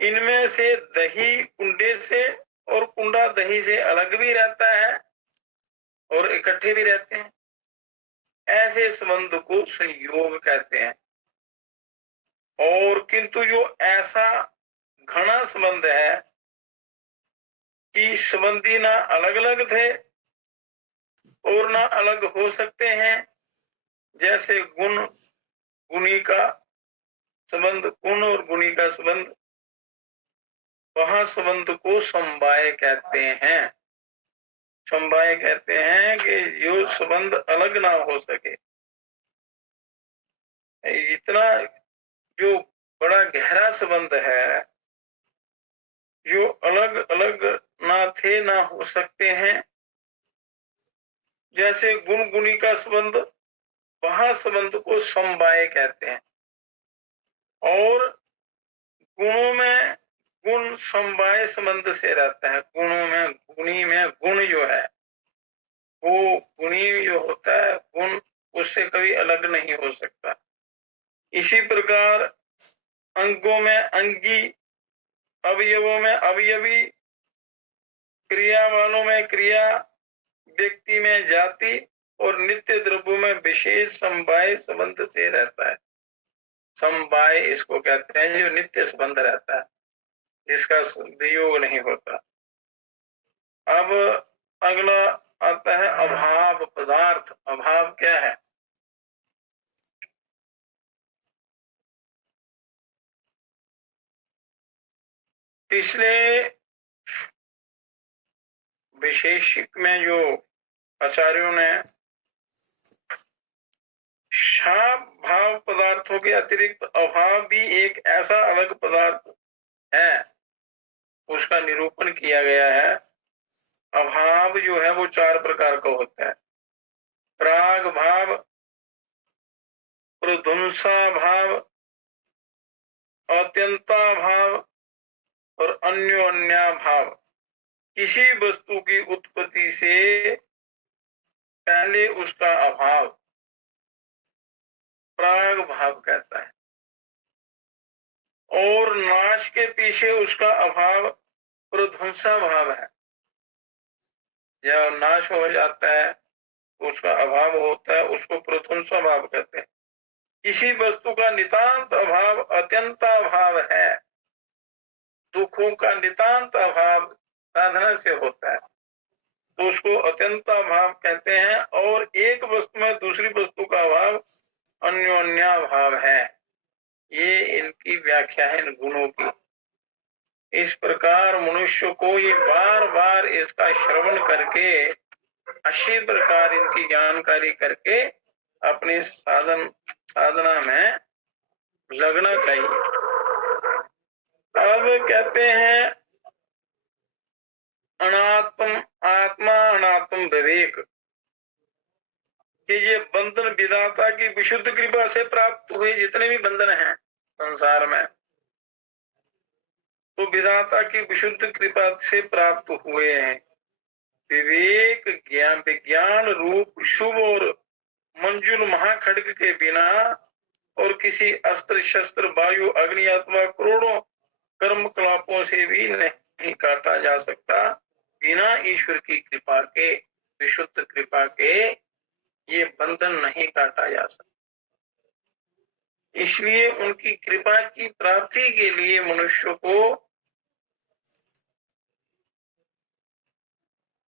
इनमें से दही कुंडे से और कुंडा दही से अलग भी रहता है और इकट्ठे भी रहते हैं। ऐसे संबंध को संयोग कहते हैं। और किंतु जो ऐसा घना संबंध है कि संबंधी ना अलग अलग थे और ना अलग हो सकते हैं, जैसे गुण गुणी का संबंध, गुण और गुणी का संबंध, वहां संबंध को समवाय कहते हैं। समवाय कहते हैं कि जो संबंध अलग ना हो सके, इतना जो बड़ा गहरा संबंध है, जो अलग अलग ना थे ना हो सकते हैं, जैसे गुण गुणी का संबंध, वहां संबंध को समवाय कहते हैं। और गुणों में गुण समवाय संबंध से रहता है। गुणों में गुणी में गुण जो है वो गुणी जो होता है गुण उससे कभी अलग नहीं हो सकता। इसी प्रकार अंगों में अंगी, अवयवों में अवयवी, क्रिया वालों में क्रिया, व्यक्ति में जाति और नित्य द्रव्यों में विशेष समवाय संबंध से रहता है। समवाय इसको कहते हैं जो नित्य संबंध रहता है, जिसका वियोग नहीं होता। अब अगला आता है अभाव पदार्थ। अभाव क्या है? पिछले विशेषिक में जो आचार्यों ने भाव पदार्थों के अतिरिक्त अभाव भी एक ऐसा अलग पदार्थ है, उसका निरूपण किया गया है। अभाव जो है वो चार प्रकार का होता है। प्राग भाव, प्रध्वंसा भाव, अत्यंता भाव और अन्योन्या भाव। किसी वस्तु की उत्पत्ति से पहले उसका अभाव प्राग भाव कहता है, और नाश के पीछे उसका अभाव प्रध्वंसा भाव है। जब नाश हो जाता है उसका अभाव होता है, उसको प्रध्वंसा भाव कहते हैं। किसी वस्तु का नितांत अभाव अत्यंता भाव है। दुखों का नितांत अभाव साधना से होता है तो उसको अत्यंता भाव कहते हैं। और एक वस्तु में दूसरी वस्तु का अभाव अन्योन्या भाव है। ये इनकी व्याख्या है इन गुणों की। इस प्रकार मनुष्य को ये बार बार इसका श्रवण करके अच्छी प्रकार इनकी जानकारी करके अपनी साधना में लगना चाहिए। अब कहते हैं अनात्म आत्मा अनात्म विवेक, कि ये बंधन विधाता की विशुद्ध कृपा से प्राप्त हुए जितने भी बंधन हैं संसार में, तो विधाता की विशुद्ध कृपा से प्राप्त हुए हैं। विवेक ज्ञान विज्ञान रूप शुभ और मंजुल महाखड्ग के बिना और किसी अस्त्र शस्त्र वायु अग्नि अथवा करोड़ों कर्म कलापों से भी नहीं काटा जा सकता। बिना ईश्वर की कृपा के, विशुद्ध कृपा के ये बंधन नहीं काटा जा सकता। इसलिए उनकी कृपा की प्राप्ति के लिए मनुष्य को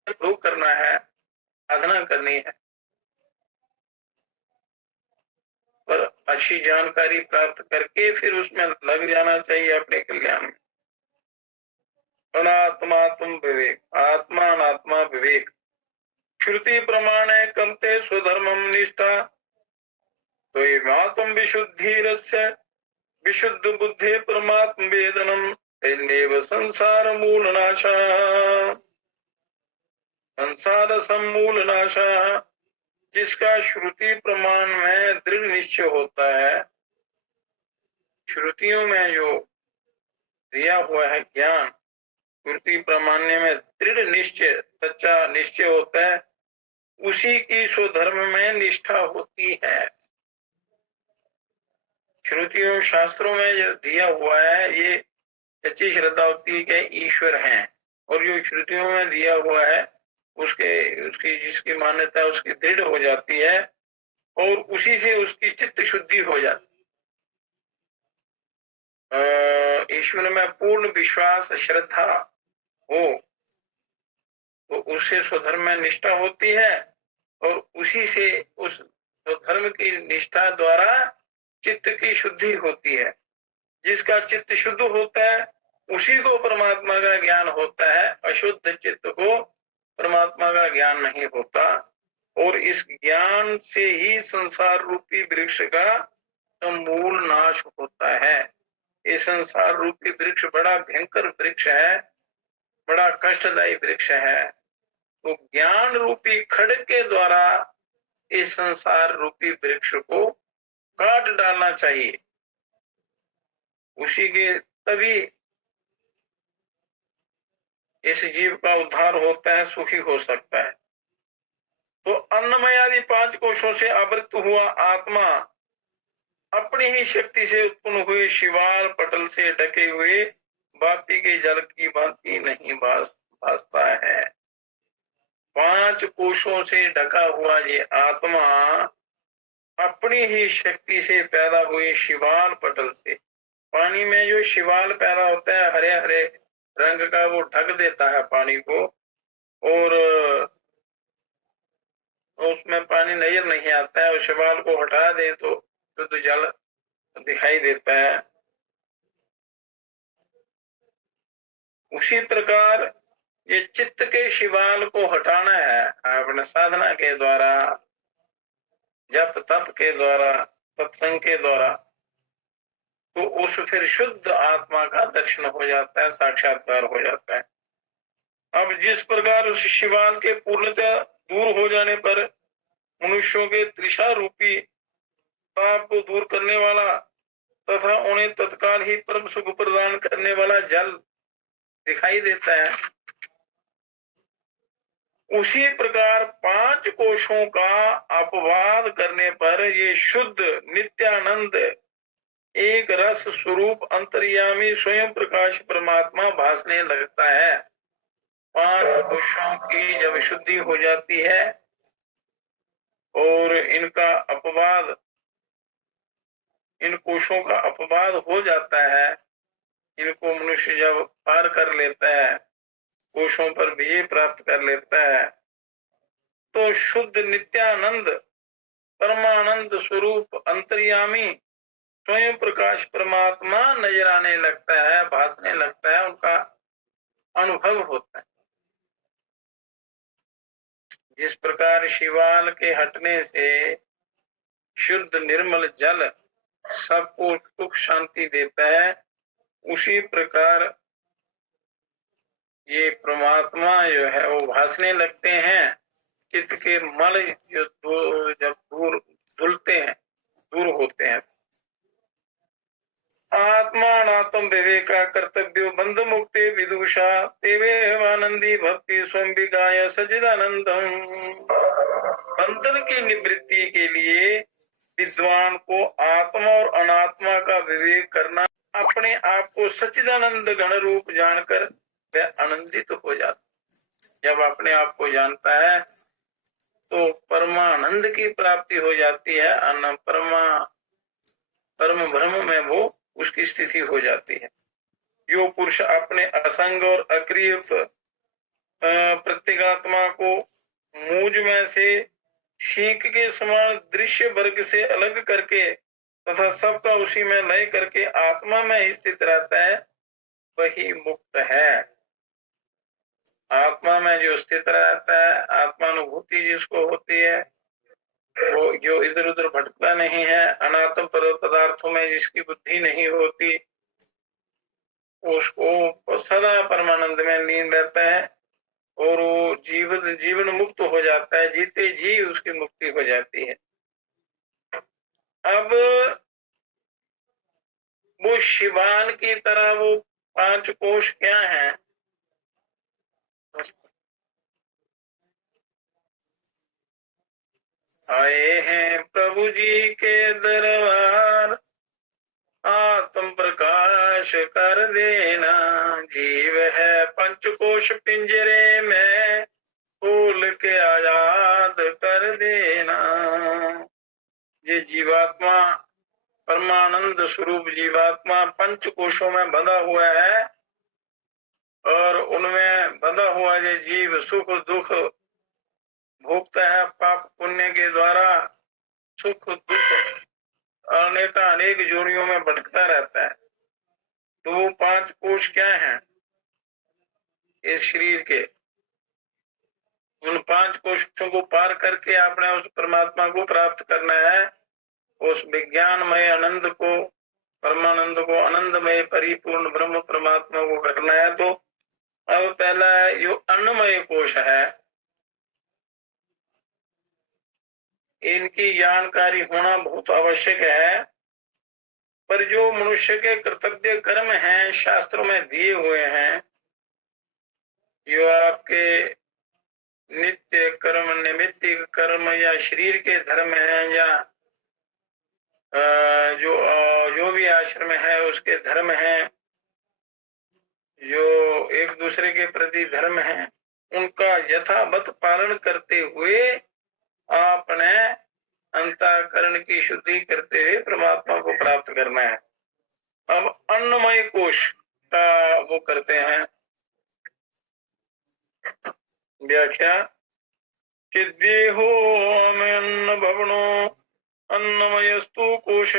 योग करना है, साधना करनी है, पर अच्छी जानकारी प्राप्त करके फिर उसमें लग जाना चाहिए अपने कल्याण में। अनात्मा तुम विवेक, आत्मा अनात्मा विवेक, श्रुति प्रमाण कंते स्वधर्मम निष्ठा, तो ये मातम विशुद्धिरस्य विशुद्ध बुद्धि परमात्म वेदनम तेनेव संसार मूल नाशा, संसार समूल नाशा। जिसका श्रुति प्रमाण में दृढ़ निश्चय होता है, श्रुतियों में जो दिया हुआ है ज्ञान, श्रुति प्रमाण्य में दृढ़ निश्चय, सच्चा निश्चय होता है, उसी की स्वधर्म में निष्ठा होती है। श्रुतियों शास्त्रों में जो दिया हुआ है ये सच्ची श्रद्धा होती है कि ईश्वर हैं, और जो श्रुतियों में दिया हुआ है उसकी जिसकी मान्यता उसकी दृढ़ हो जाती है और उसी से उसकी चित्त शुद्धि हो जाती है। ईश्वर में पूर्ण विश्वास श्रद्धा हो तो उससे स्वधर्म में निष्ठा होती है, और उसी से उस स्वधर्म की निष्ठा द्वारा चित्त की शुद्धि होती है। जिसका चित्त शुद्ध होता है उसी को परमात्मा का ज्ञान होता है, अशुद्ध चित्त को परमात्मा का ज्ञान नहीं होता। और इस ज्ञान से ही संसार रूपी वृक्ष का मूल नाश होता है। ये संसार रूपी वृक्ष बड़ा भयंकर वृक्ष है, बड़ा कष्टदायी वृक्ष है। तो ज्ञान रूपी खड्ग के द्वारा इस संसार रूपी वृक्ष को काट डालना चाहिए, उसी के तभी इस जीव का उद्धार होता है, सुखी हो सकता है। तो अन्नमय आदि 5 कोशों से आवृत हुआ आत्मा अपनी ही शक्ति से उत्पन्न हुए शिवाल पटल से ढके हुए वापी के जल की भांति नहीं भासता है। 5 कोशों से ढका हुआ ये आत्मा अपनी ही शक्ति से पैदा हुए शिवाल पटल से, पानी में जो शिवाल पैदा होता है हरे हरे रंग का, वो ढक देता है पानी को, और उसमें पानी नजर नहीं आता है, और शिवाल को हटा दे तो शुद्ध जल दिखाई देता है। उसी प्रकार ये चित्त के शिवाल को हटाना है अपने साधना के द्वारा, जप तप के द्वारा, सत्संग के द्वारा, तो उस फिर शुद्ध आत्मा का दर्शन हो जाता है, साक्षात्कार हो जाता है। अब जिस प्रकार उस शिवाल के पूर्णतः दूर हो जाने पर मनुष्यों के तृषा रूपी पाप को दूर करने वाला तथा उन्हें तत्काल ही परम सुख प्रदान करने वाला जल दिखाई देता है, उसी प्रकार 5 कोशों का अपवाद करने पर ये शुद्ध नित्यानंद एक रस स्वरूप अंतर्यामी स्वयं प्रकाश परमात्मा भासने लगता है। 5 कोशों की जब शुद्धि हो जाती है और इनका अपवाद, इन कोशों का अपवाद हो जाता है, इनको मनुष्य जब पार कर लेता है, कोशों पर विजय प्राप्त कर लेता है, तो शुद्ध नित्यानंद परमानंद स्वरूप अंतर्यामी स्वयं प्रकाश परमात्मा नजर आने लगता है, भासने लगता है, उनका अनुभव होता है। जिस प्रकार शिवाल के हटने से शुद्ध निर्मल जल सबको सुख शांति देता है, उसी प्रकार ये परमात्मा जो है वो भासने लगते हैं। चित्त के मल जो जब दूर धुलते हैं, दूर होते हैं। आत्मा नातम विवेका कर्तव्यो बंध मुक्ति विदुषा तेवे आनंदी भक्ति स्वयं विगाय सचिदानंदम। बंधन की निवृत्ति के लिए विद्वान को आत्मा और अनात्मा का विवेक करना, अपने आप को सच्चिदानंद घन रूप जानकर वह आनंदित हो जाता। जब अपने आप को जानता है तो परमानंद की प्राप्ति हो जाती है। परम ब्रह्म में वो उसकी स्थिति हो जाती है। जो पुरुष अपने असंग और अक्रिय प्रत्येगात्मा को मूज में से शीख के समान दृश्य वर्ग से अलग करके तथा सबका उसी में लय करके आत्मा में स्थित रहता है, वही मुक्त है। आत्मा में जो स्थित रहता है, आत्मानुभूति जिसको होती है, वो जो इधर उधर भटकता नहीं है, अनात्म पदार्थों में जिसकी बुद्धि नहीं होती, उसको सदा परमानंद में लीन रहता है और वो जीवन मुक्त हो जाता है। जीते जी उसकी मुक्ति हो जाती है। अब वो शिवान की तरह वो 5 कोश क्या हैं? आए हैं प्रभु जी के दरबार, आत्म प्रकाश कर देना। जीव है पंचकोश पिंजरे में, खोल के आजाद कर देना। ये जीवात्मा, परमानंद स्वरूप जीवात्मा पंचकोशों में बंधा हुआ है और उनमें बंधा हुआ ये जीव सुख दुख भोगता है। पाप पुण्य के द्वारा सुख दुख अनेक जोड़ियों में भटकता रहता है। तो वो 5 कोश क्या हैं इस शरीर के? उन 5 कोशों को पार करके आपने उस परमात्मा को प्राप्त करना है। उस विज्ञानमय आनंद को, परमानंद को, आनंदमय परिपूर्ण ब्रह्म परमात्मा को करना है। तो अब पहला जो अन्नमय कोश है, इनकी जानकारी होना बहुत आवश्यक है। पर जो मनुष्य के कर्तव्य कर्म हैं, शास्त्रों में दिए हुए हैं, जो आपके नित्य कर्म, निमित्तिक कर्म या शरीर के धर्म हैं, या जो भी आश्रम है उसके धर्म हैं, जो एक दूसरे के प्रति धर्म हैं, उनका यथावत पालन करते हुए आपने अंतःकरण की शुद्धि करते हुए परमात्मा को प्राप्त करना है। अब अन्नमय कोश का वो करते हैं व्याख्या कि देहो अन्न भवनो अन्नमयस्तु कोश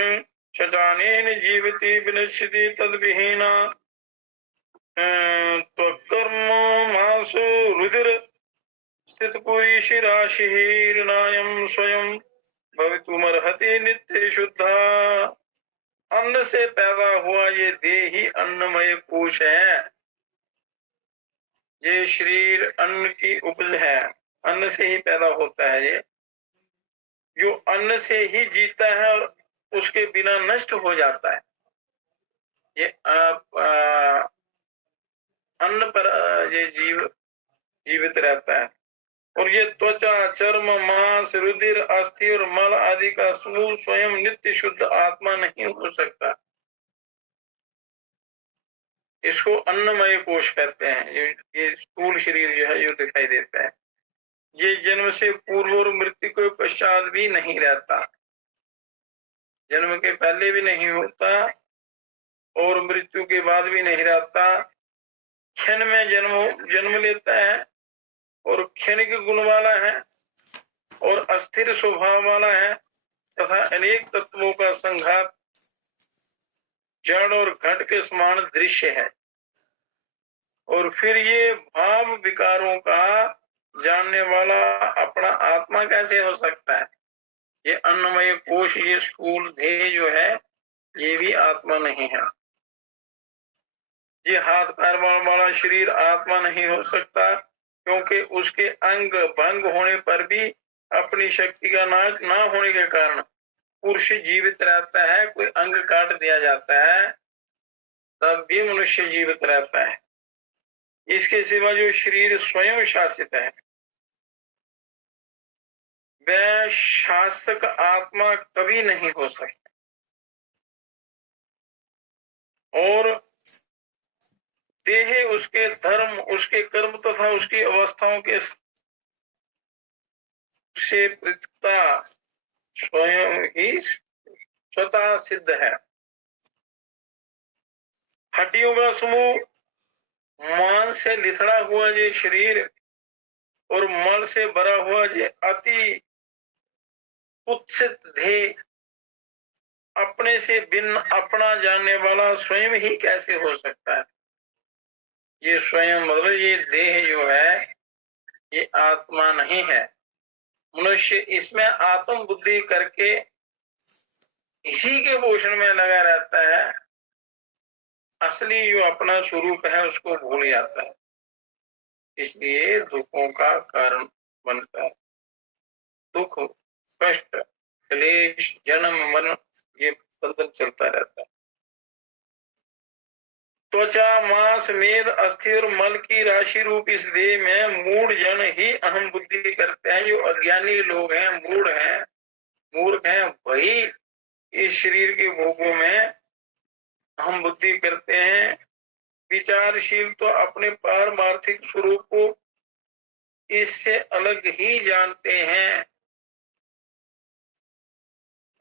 शजानेन जीवति विनश्यति तद्विहीना त्वकर्म मासु रुधिर स्थित पुरी शिराशिनायम स्वयं भवितुमर्हति नित्य शुद्धा। अन्न से पैदा हुआ ये देह ही अन्नमय कोश है। ये शरीर अन्न की उपज है, अन्न से ही पैदा होता है। ये जो अन्न से ही जीता है और उसके बिना नष्ट हो जाता है। ये अन्न पर ये जीवित रहता है। और ये त्वचा, चर्म, मांस, रुधिर, अस्थि और मल आदि का समूह स्वयं नित्य शुद्ध आत्मा नहीं हो सकता। इसको अन्नमय कोश कहते हैं। ये स्थूल शरीर जो है ये दिखाई देता है। ये जन्म से पूर्व और मृत्यु के पश्चात भी नहीं रहता, जन्म के पहले भी नहीं होता और मृत्यु के बाद भी नहीं रहता। क्षण में जन्म लेता है और क्षणिक गुण वाला है और अस्थिर स्वभाव वाला है तथा अनेक तत्वों का संघात जड़ और घट के समान दृश्य है। और फिर ये भाव विकारों का जानने वाला अपना आत्मा कैसे हो सकता है? ये अन्नमय कोश, ये स्थूल देह जो है ये भी आत्मा नहीं है। ये हाथ पैर वाला शरीर आत्मा नहीं हो सकता, क्योंकि उसके अंग भंग होने पर भी अपनी शक्ति का नाश ना होने के कारण पुरुष जीवित रहता है। कोई अंग काट दिया जाता है तब भी मनुष्य जीवित रहता है। इसके सिवा जो शरीर स्वयं शासित है, वह शासक आत्मा कभी नहीं हो सकता। और देह उसके धर्म, उसके कर्म तथा उसकी अवस्थाओं के से पृथकता स्वयं ही स्वतः सिद्ध है। हड्डियों का समूह, मांस से लिथड़ा हुआ ये शरीर और मल से भरा हुआ ये अति कुत्सित देह अपने से भिन्न अपना जानने वाला स्वयं ही कैसे हो सकता है? ये स्वयं मतलब ये देह जो है ये आत्मा नहीं है। मनुष्य इसमें आत्म बुद्धि करके इसी के पोषण में लगा रहता है, असली जो अपना स्वरूप है उसको भूल जाता है, इसलिए दुखों का कारण बनता है। दुख, कष्ट, क्लेश, जन्म, मन ये बदल चलता रहता है। त्वचा, मांस, मेद, अस्थि और मल की राशि रूप इस देह में मूढ़ जन ही अहम बुद्धि करते हैं। जो अज्ञानी लोग हैं, मूढ़ हैं, मूर्ख हैं, वही इस शरीर के भोगों में अहम बुद्धि करते हैं। विचारशील तो अपने पारमार्थिक स्वरूप को इससे अलग ही जानते हैं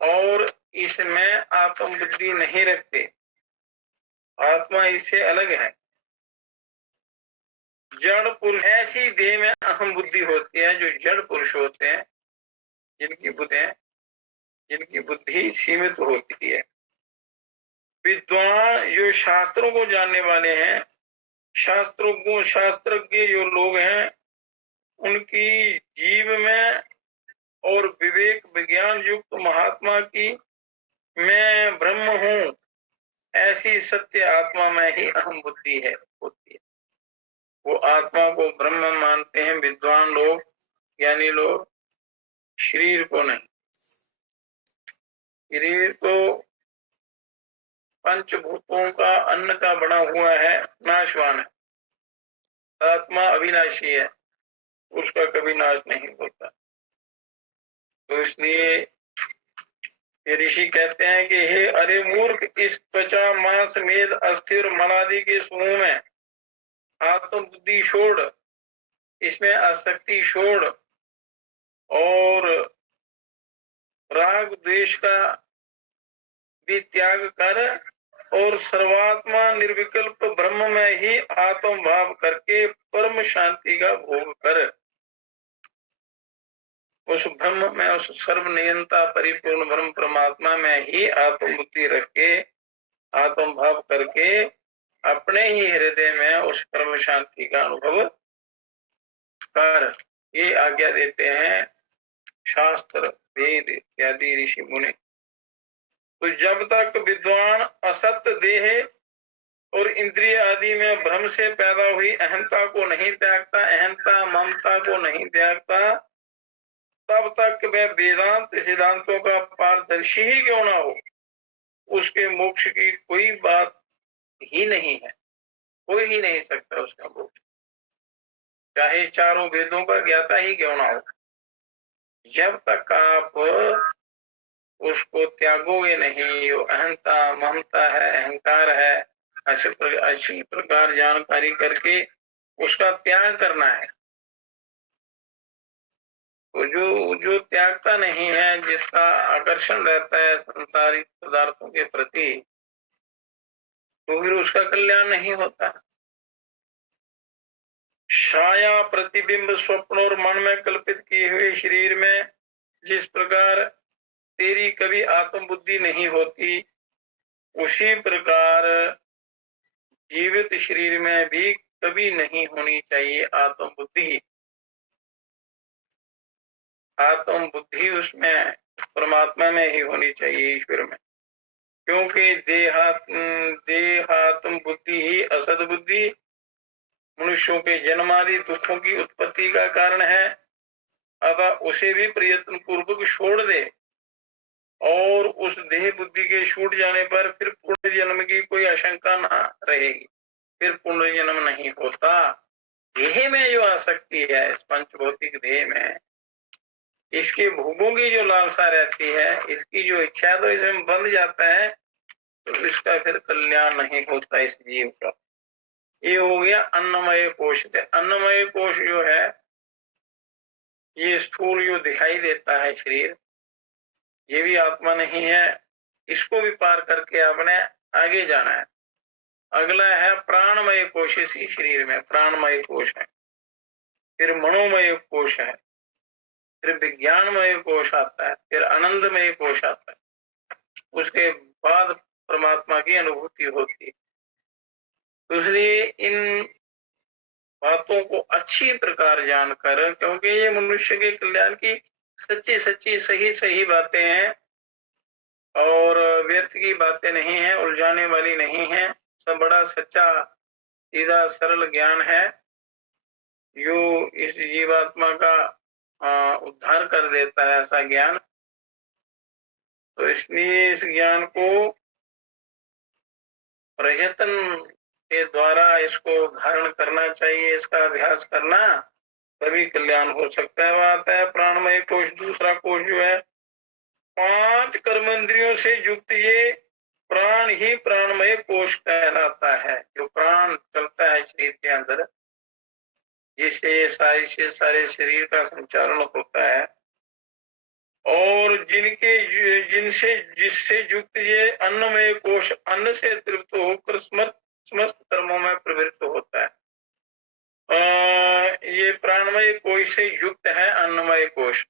और इसमें आत्म बुद्धि नहीं रखते। आत्मा इससे अलग है। जड़ पुरुष, ऐसी देह में अहम बुद्धि होती है जो जड़ पुरुष होते हैं, जिनकी बुद्धि सीमित होती है। विद्वान जो शास्त्रों को जानने वाले हैं, शास्त्रज्ञ जो लोग हैं, उनकी जीव में और विवेक विज्ञान युक्त महात्मा की मैं ब्रह्म हूँ ऐसी सत्य आत्मा में ही अहम बुद्धि है होती है। वो आत्मा को ब्रह्म मानते हैं विद्वान लोग, ज्ञानी लोग, शरीर को नहीं। शरीर तो पंचभूतों का अन्न का बना हुआ है, नाशवान है। आत्मा अविनाशी है, उसका कभी नाश नहीं होता। तो इसलिए ये ऋषि कहते हैं कि हे अरे मूर्ख, इस त्वचा, मांस, मेद, अस्थि और मलादि के समूह में आत्म बुद्धि छोड़, इसमें आसक्ति छोड़ और राग द्वेष का भी त्याग कर और सर्वात्मा निर्विकल्प ब्रह्म में ही आत्म भाव करके परम शांति का भोग कर। उस ब्रह्म में, उस सर्वनियंता परिपूर्ण ब्रह्म परमात्मा में ही आत्म बुद्धि रख के, आत्म भाव करके अपने ही हृदय में उस परम शांति का अनुभव कर। ये आज्ञा देते हैं शास्त्र, वेद इत्यादि ऋषि मुनि। तो जब तक विद्वान असत्य देह और इंद्रिय आदि में भ्रम से पैदा हुई अहंता को नहीं त्यागता, अहंता ममता को नहीं त्यागता, तब तक वह वेदांत सिद्धांतों का पारदर्शी ही क्यों ना हो, उसके मोक्ष की कोई बात ही नहीं है। कोई ही नहीं सकता उसका मोक्ष, चाहे चारों वेदों का ज्ञाता ही क्यों ना हो। जब तक आप उसको त्यागोगे नहीं, जो अहंता ममता है, अहंकार है, अच्छी प्रकार जानकारी करके उसका त्याग करना है। तो जो त्यागता नहीं है, जिसका आकर्षण रहता है संसारिक पदार्थों के प्रति, तो फिर उसका कल्याण नहीं होता। छाया, प्रतिबिंब, स्वप्न और मन में कल्पित किए हुए शरीर में जिस प्रकार तेरी कभी आत्म बुद्धि नहीं होती, उसी प्रकार जीवित शरीर में भी कभी नहीं होनी चाहिए आत्म बुद्धि। आत्म बुद्धि उसमें परमात्मा में ही होनी चाहिए, ईश्वर में। क्योंकि देहात्म बुद्धि ही असद बुद्धि मनुष्यों के जन्मादि दुखों की उत्पत्ति का कारण है। अतः उसे भी प्रयत्न पूर्वक छोड़ दे और उस देह बुद्धि के छूट जाने पर फिर पुनर्जन्म की कोई आशंका ना रहेगी, फिर पुनर्जन्म नहीं होता। देह में जो आसक्ति है, इस पंचभौतिक देह में, इसके भोगों की जो लालसा रहती है, इसकी जो इच्छा, तो इसमें बंध जाता है, तो इसका फिर कल्याण नहीं होता इस जीव का। ये हो गया अन्नमय कोश। अन्नमय कोश जो है, ये स्थूल जो दिखाई देता है शरीर, ये भी आत्मा नहीं है। इसको भी पार करके आपने आगे जाना है। अगला है प्राणमय कोश। इसी शरीर में प्राणमय कोश है, फिर मनोमय कोश है, फिर विज्ञानमय कोश आता है, फिर आनंदमय कोश आता है। उसके बाद परमात्मा की अनुभूति होती है। तो इसलिए इन बातों को अच्छी प्रकार जानकर, क्योंकि ये मनुष्य के कल्याण की सच्ची सच्ची सही सही बातें हैं और व्यर्थ की बातें नहीं है, उलझाने वाली नहीं है। सब बड़ा सच्चा सीधा सरल ज्ञान है, जो इस जीवात्मा का उद्धार कर देता है, ऐसा ज्ञान। तो इसलिए इस ज्ञान को प्रयत्न के द्वारा इसको धारण करना चाहिए, इसका अभ्यास करना, तभी कल्याण हो सकता है। वह आता है प्राणमय कोश। दूसरा कोश जो है, 5 कर्मेंद्रियों से युक्त ये प्राण ही प्राणमय कोश कहलाता है। जो प्राण चलता है शरीर के अंदर, जिससे सारे शरीर का संचालन होता है, और जिससे युक्त ये अन्नमय कोश अन्न से तृप्त होकर समस्त कर्मों में प्रवृत्त होता है। ये प्राणमय कोश से युक्त है अन्नमय कोश।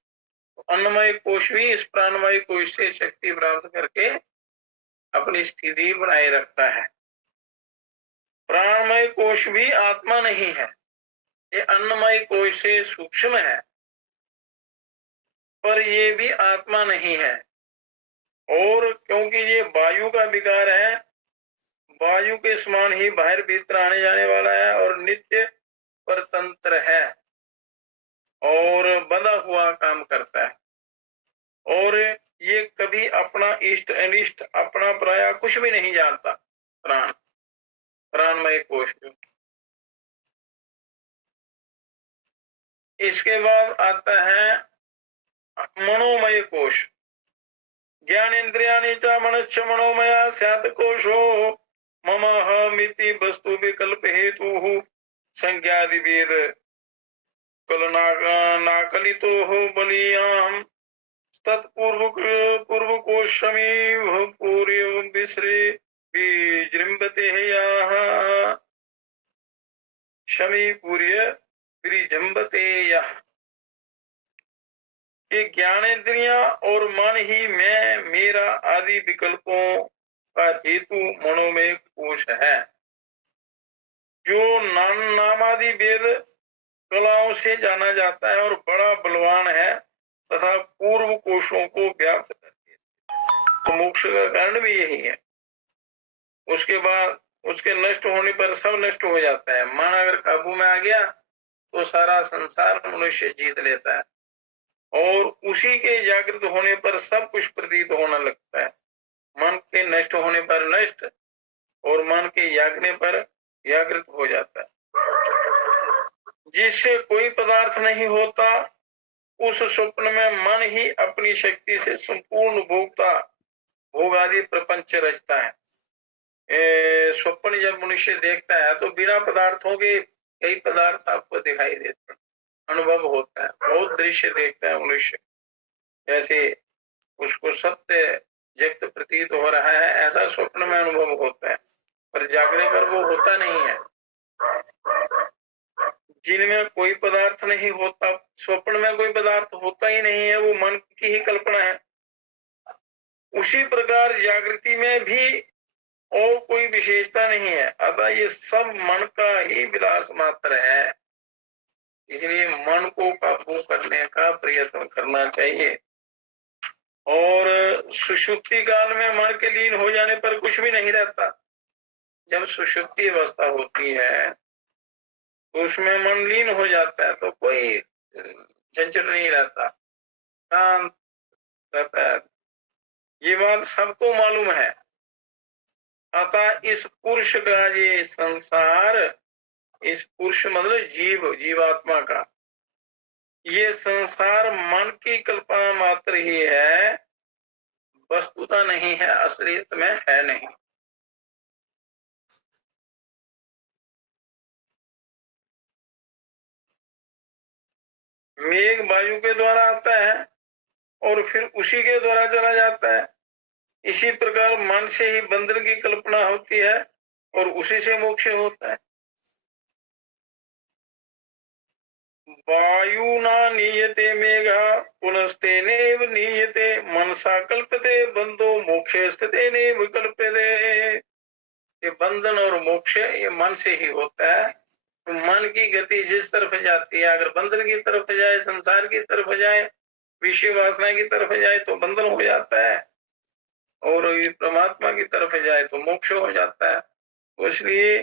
अन्नमय कोश भी इस प्राणमय कोश से शक्ति प्राप्त करके अपनी स्थिति बनाए रखता है। प्राणमय कोश भी आत्मा नहीं है, ये अन्नमय कोश से सूक्ष्म है, पर ये भी आत्मा नहीं है। और क्योंकि ये वायु का विकार है, वायु के समान ही बाहर भीतर आने जाने वाला है और नित्य परतंत्र है और बंधा हुआ काम करता है। और ये कभी अपना इष्ट अनिष्ट, अपना पराया कुछ भी नहीं जानता। प्राणमय कोश। इसके बाद आता है मनोमय कोश। ज्ञानेन्द्रियाणि च मनश्च मनोमया स्यात् कोशो मम अहमिति वस्तु विकल्प हेतु संज्ञादि वेद कलनाकलितो बलियाम तत्पूर्व कोशमीव पूर्व विश्रे विजृंभते याः शमी पूर्य विजृंभते यः। ये ज्ञानेन्द्रियां और मन ही मैं, मेरा आदि विकल्पों का हेतु मनोमय कोश है। जो नामादि वेद कलाओं से जाना जाता है और बड़ा बलवान है तथा पूर्व कोशों को व्याप्त करके, तो मोक्ष का कारण भी यही है। उसके बाद उसके नष्ट होने पर सब नष्ट हो जाता है। मन अगर काबू में आ गया तो सारा संसार मनुष्य जीत लेता है, और उसी के जागृत होने पर सब कुछ प्रतीत होने लगता है। मन के नष्ट होने पर नष्ट, और मन के जागने पर जागृत हो जाता है। जिससे कोई पदार्थ नहीं होता, उस स्वप्न में मन ही अपनी शक्ति से संपूर्ण भोग आदि प्रपंच रचता है। स्वप्न जब मनुष्य देखता है तो बिना पदार्थों के कई पदार्थ आपको दिखाई देते हैं, अनुभव होता है। बहुत दृश्य देखता है मनुष्य, जैसे उसको सत्य जगत प्रतीत हो रहा है, ऐसा स्वप्न में अनुभव होता है, पर जागने पर वो होता नहीं है। जिनमें कोई पदार्थ नहीं होता, स्वप्न में कोई पदार्थ होता ही नहीं है, वो मन की ही कल्पना है। उसी प्रकार जागृति में भी और कोई विशेषता नहीं है, अतः ये सब मन का ही विलास मात्र है। इसलिए मन को काबू करने का प्रयत्न करना चाहिए। और सुषुप्ति काल में मन के लीन हो जाने पर कुछ भी नहीं रहता। जब सुषुप्ति अवस्था होती है तो उसमें मन लीन हो जाता है, तो कोई चंचल नहीं रहता, शांत रहता है। ये बात सबको मालूम है। अतः इस पुरुष का ये संसार, इस पुरुष मतलब जीवात्मा का ये संसार मन की कल्पना मात्र ही है, वस्तुता नहीं है, असलियत में है नहीं। मेघ वायु के द्वारा आता है और फिर उसी के द्वारा चला जाता है। इसी प्रकार मन से ही बंधन की कल्पना होती है और उसी से मोक्ष होता है। वायुना नीयते मेघा पुनस्तेनेव नीयते मनसा कल्पते बंधो मोक्षे स्थितेनेव कल्पते। ये बंधन और मोक्ष ये मन से ही होता है। तो मन की गति जिस तरफ जाती है, अगर बंधन की तरफ जाए, संसार की तरफ जाए, विषय वासना की तरफ जाए तो बंधन हो जाता है, और ये परमात्मा की तरफ जाए तो मोक्ष हो जाता है। तो इसलिए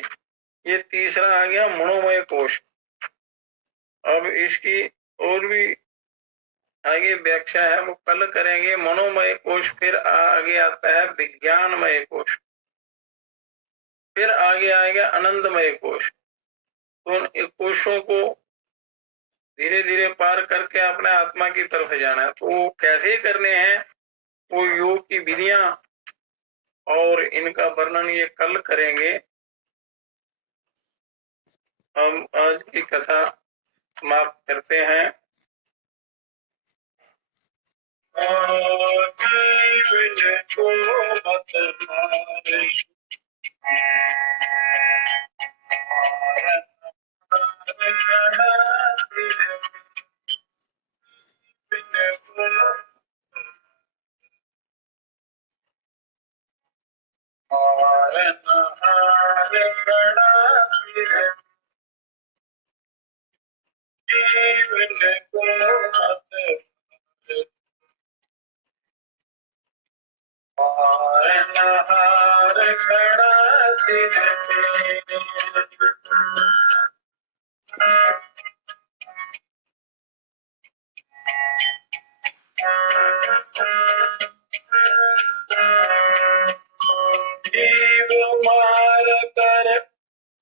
ये तीसरा आ गया मनोमय कोश। अब इसकी और भी आगे व्याख्या है, वो कल करेंगे। मनोमय कोश, फिर आगे आता है विज्ञानमय कोश, फिर आगे आएगा आनंदमय कोश। तो उन कोशों को धीरे धीरे पार करके अपने आत्मा की तरफ जाना है। तो वो कैसे करने हैं, वो योग की विधियां और इनका वर्णन ये कल करेंगे। हम आज की कथा समाप्त करते हैं।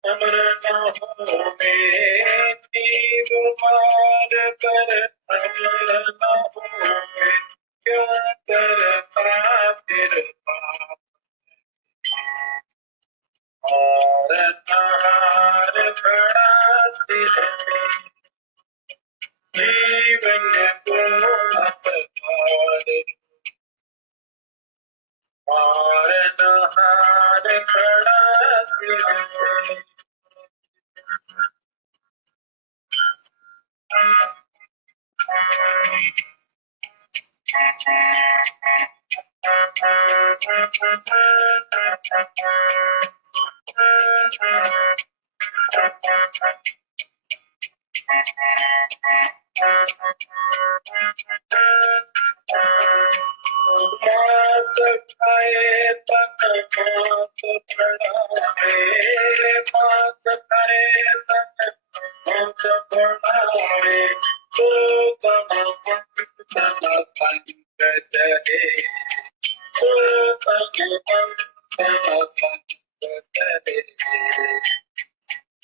अमर न हो में जीव मार कर, अमर न हो में क्या करता फिर पाप। और नहार खड़ा सिर पे, जीवन को मत हार। और नहार खड़ा सिर पे, मांस खाए तक मांस बढ़ाए, मांस खाए तक मांस बढ़ाए, तो तन संग जगे, तो तन संग जगे।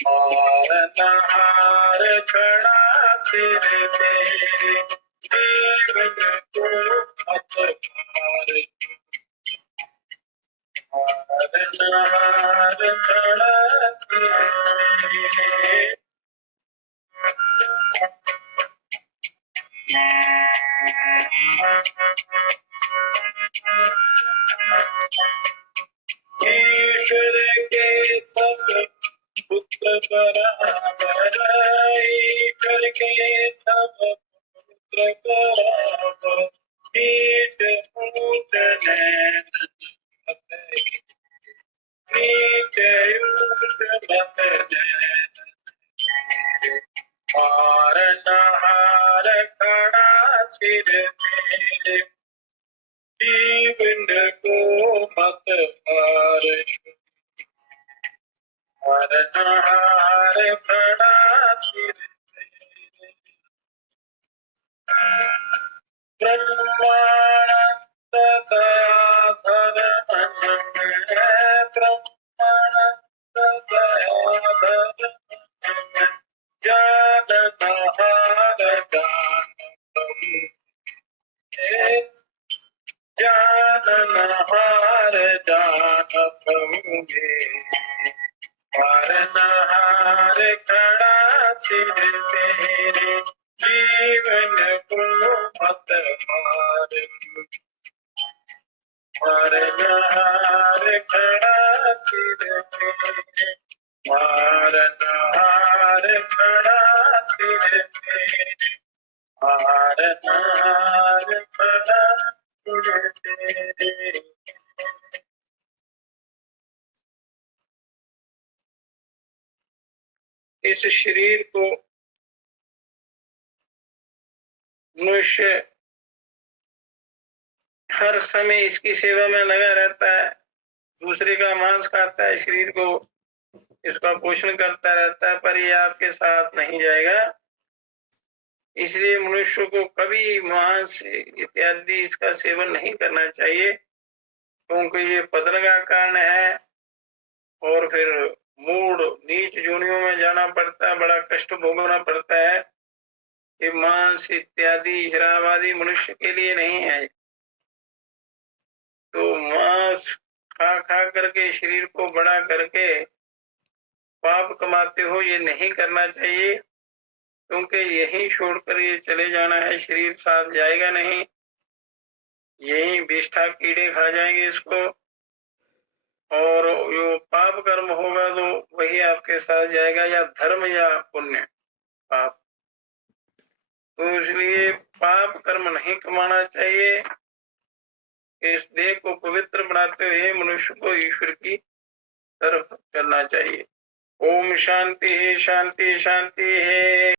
और नहार खड़ा सिर पे, जीवन को मत हार। और नहार खड़ा सिर पे, ईश्वर के सब पुत्र बराबर, ईश्वर के सब पुत्र बराबर, नीच ऊंच नैन मत ही, नीच ऊंच मत नैन। और नहार खड़ा सिर पे, जीवन को मत हार। और नहार खड़ा सिर पे, ब्रह्मानंद दयाधर मन में, ब्रह्मानंद दयाधर मन में, ज्ञान नहार हार जान पाऊंगे, पालनहार खड़ा सिर तेरे, जीवन को मत मार, पालनहार खड़ा सिर तेरे, पालनहार खड़ा सिर तेरे, पालनहार खड़ा सिर तेरे। इस शरीर को मनुष्य हर समय इसकी सेवा में लगा रहता है, दूसरे का मांस खाता है, शरीर को इसका पोषण करता रहता है, पर ये आपके साथ नहीं जाएगा। इसलिए मनुष्य को कभी मांस इत्यादि इसका सेवन नहीं करना चाहिए, क्योंकि ये पतन का कारण है और फिर मूड नीच योनियों में जाना पड़ता है, बड़ा कष्ट भोगना पड़ता है। ये मांस इत्यादि शराब आदि मनुष्य के लिए नहीं है। तो मांस खा खा करके शरीर को बड़ा करके पाप कमाते हो, ये नहीं करना चाहिए, क्योंकि यही छोड़कर ये चले जाना है, शरीर साथ जाएगा नहीं, यही विष्ठा कीड़े खा जाएंगे इसको, और जो पाप कर्म होगा तो वही आपके साथ जाएगा, या धर्म या पुण्य पाप। तो इसलिए पाप कर्म नहीं कमाना चाहिए। इस देह को पवित्र बनाते हुए मनुष्य को ईश्वर की तरफ चलना चाहिए। ओम शांति शांति शांति है।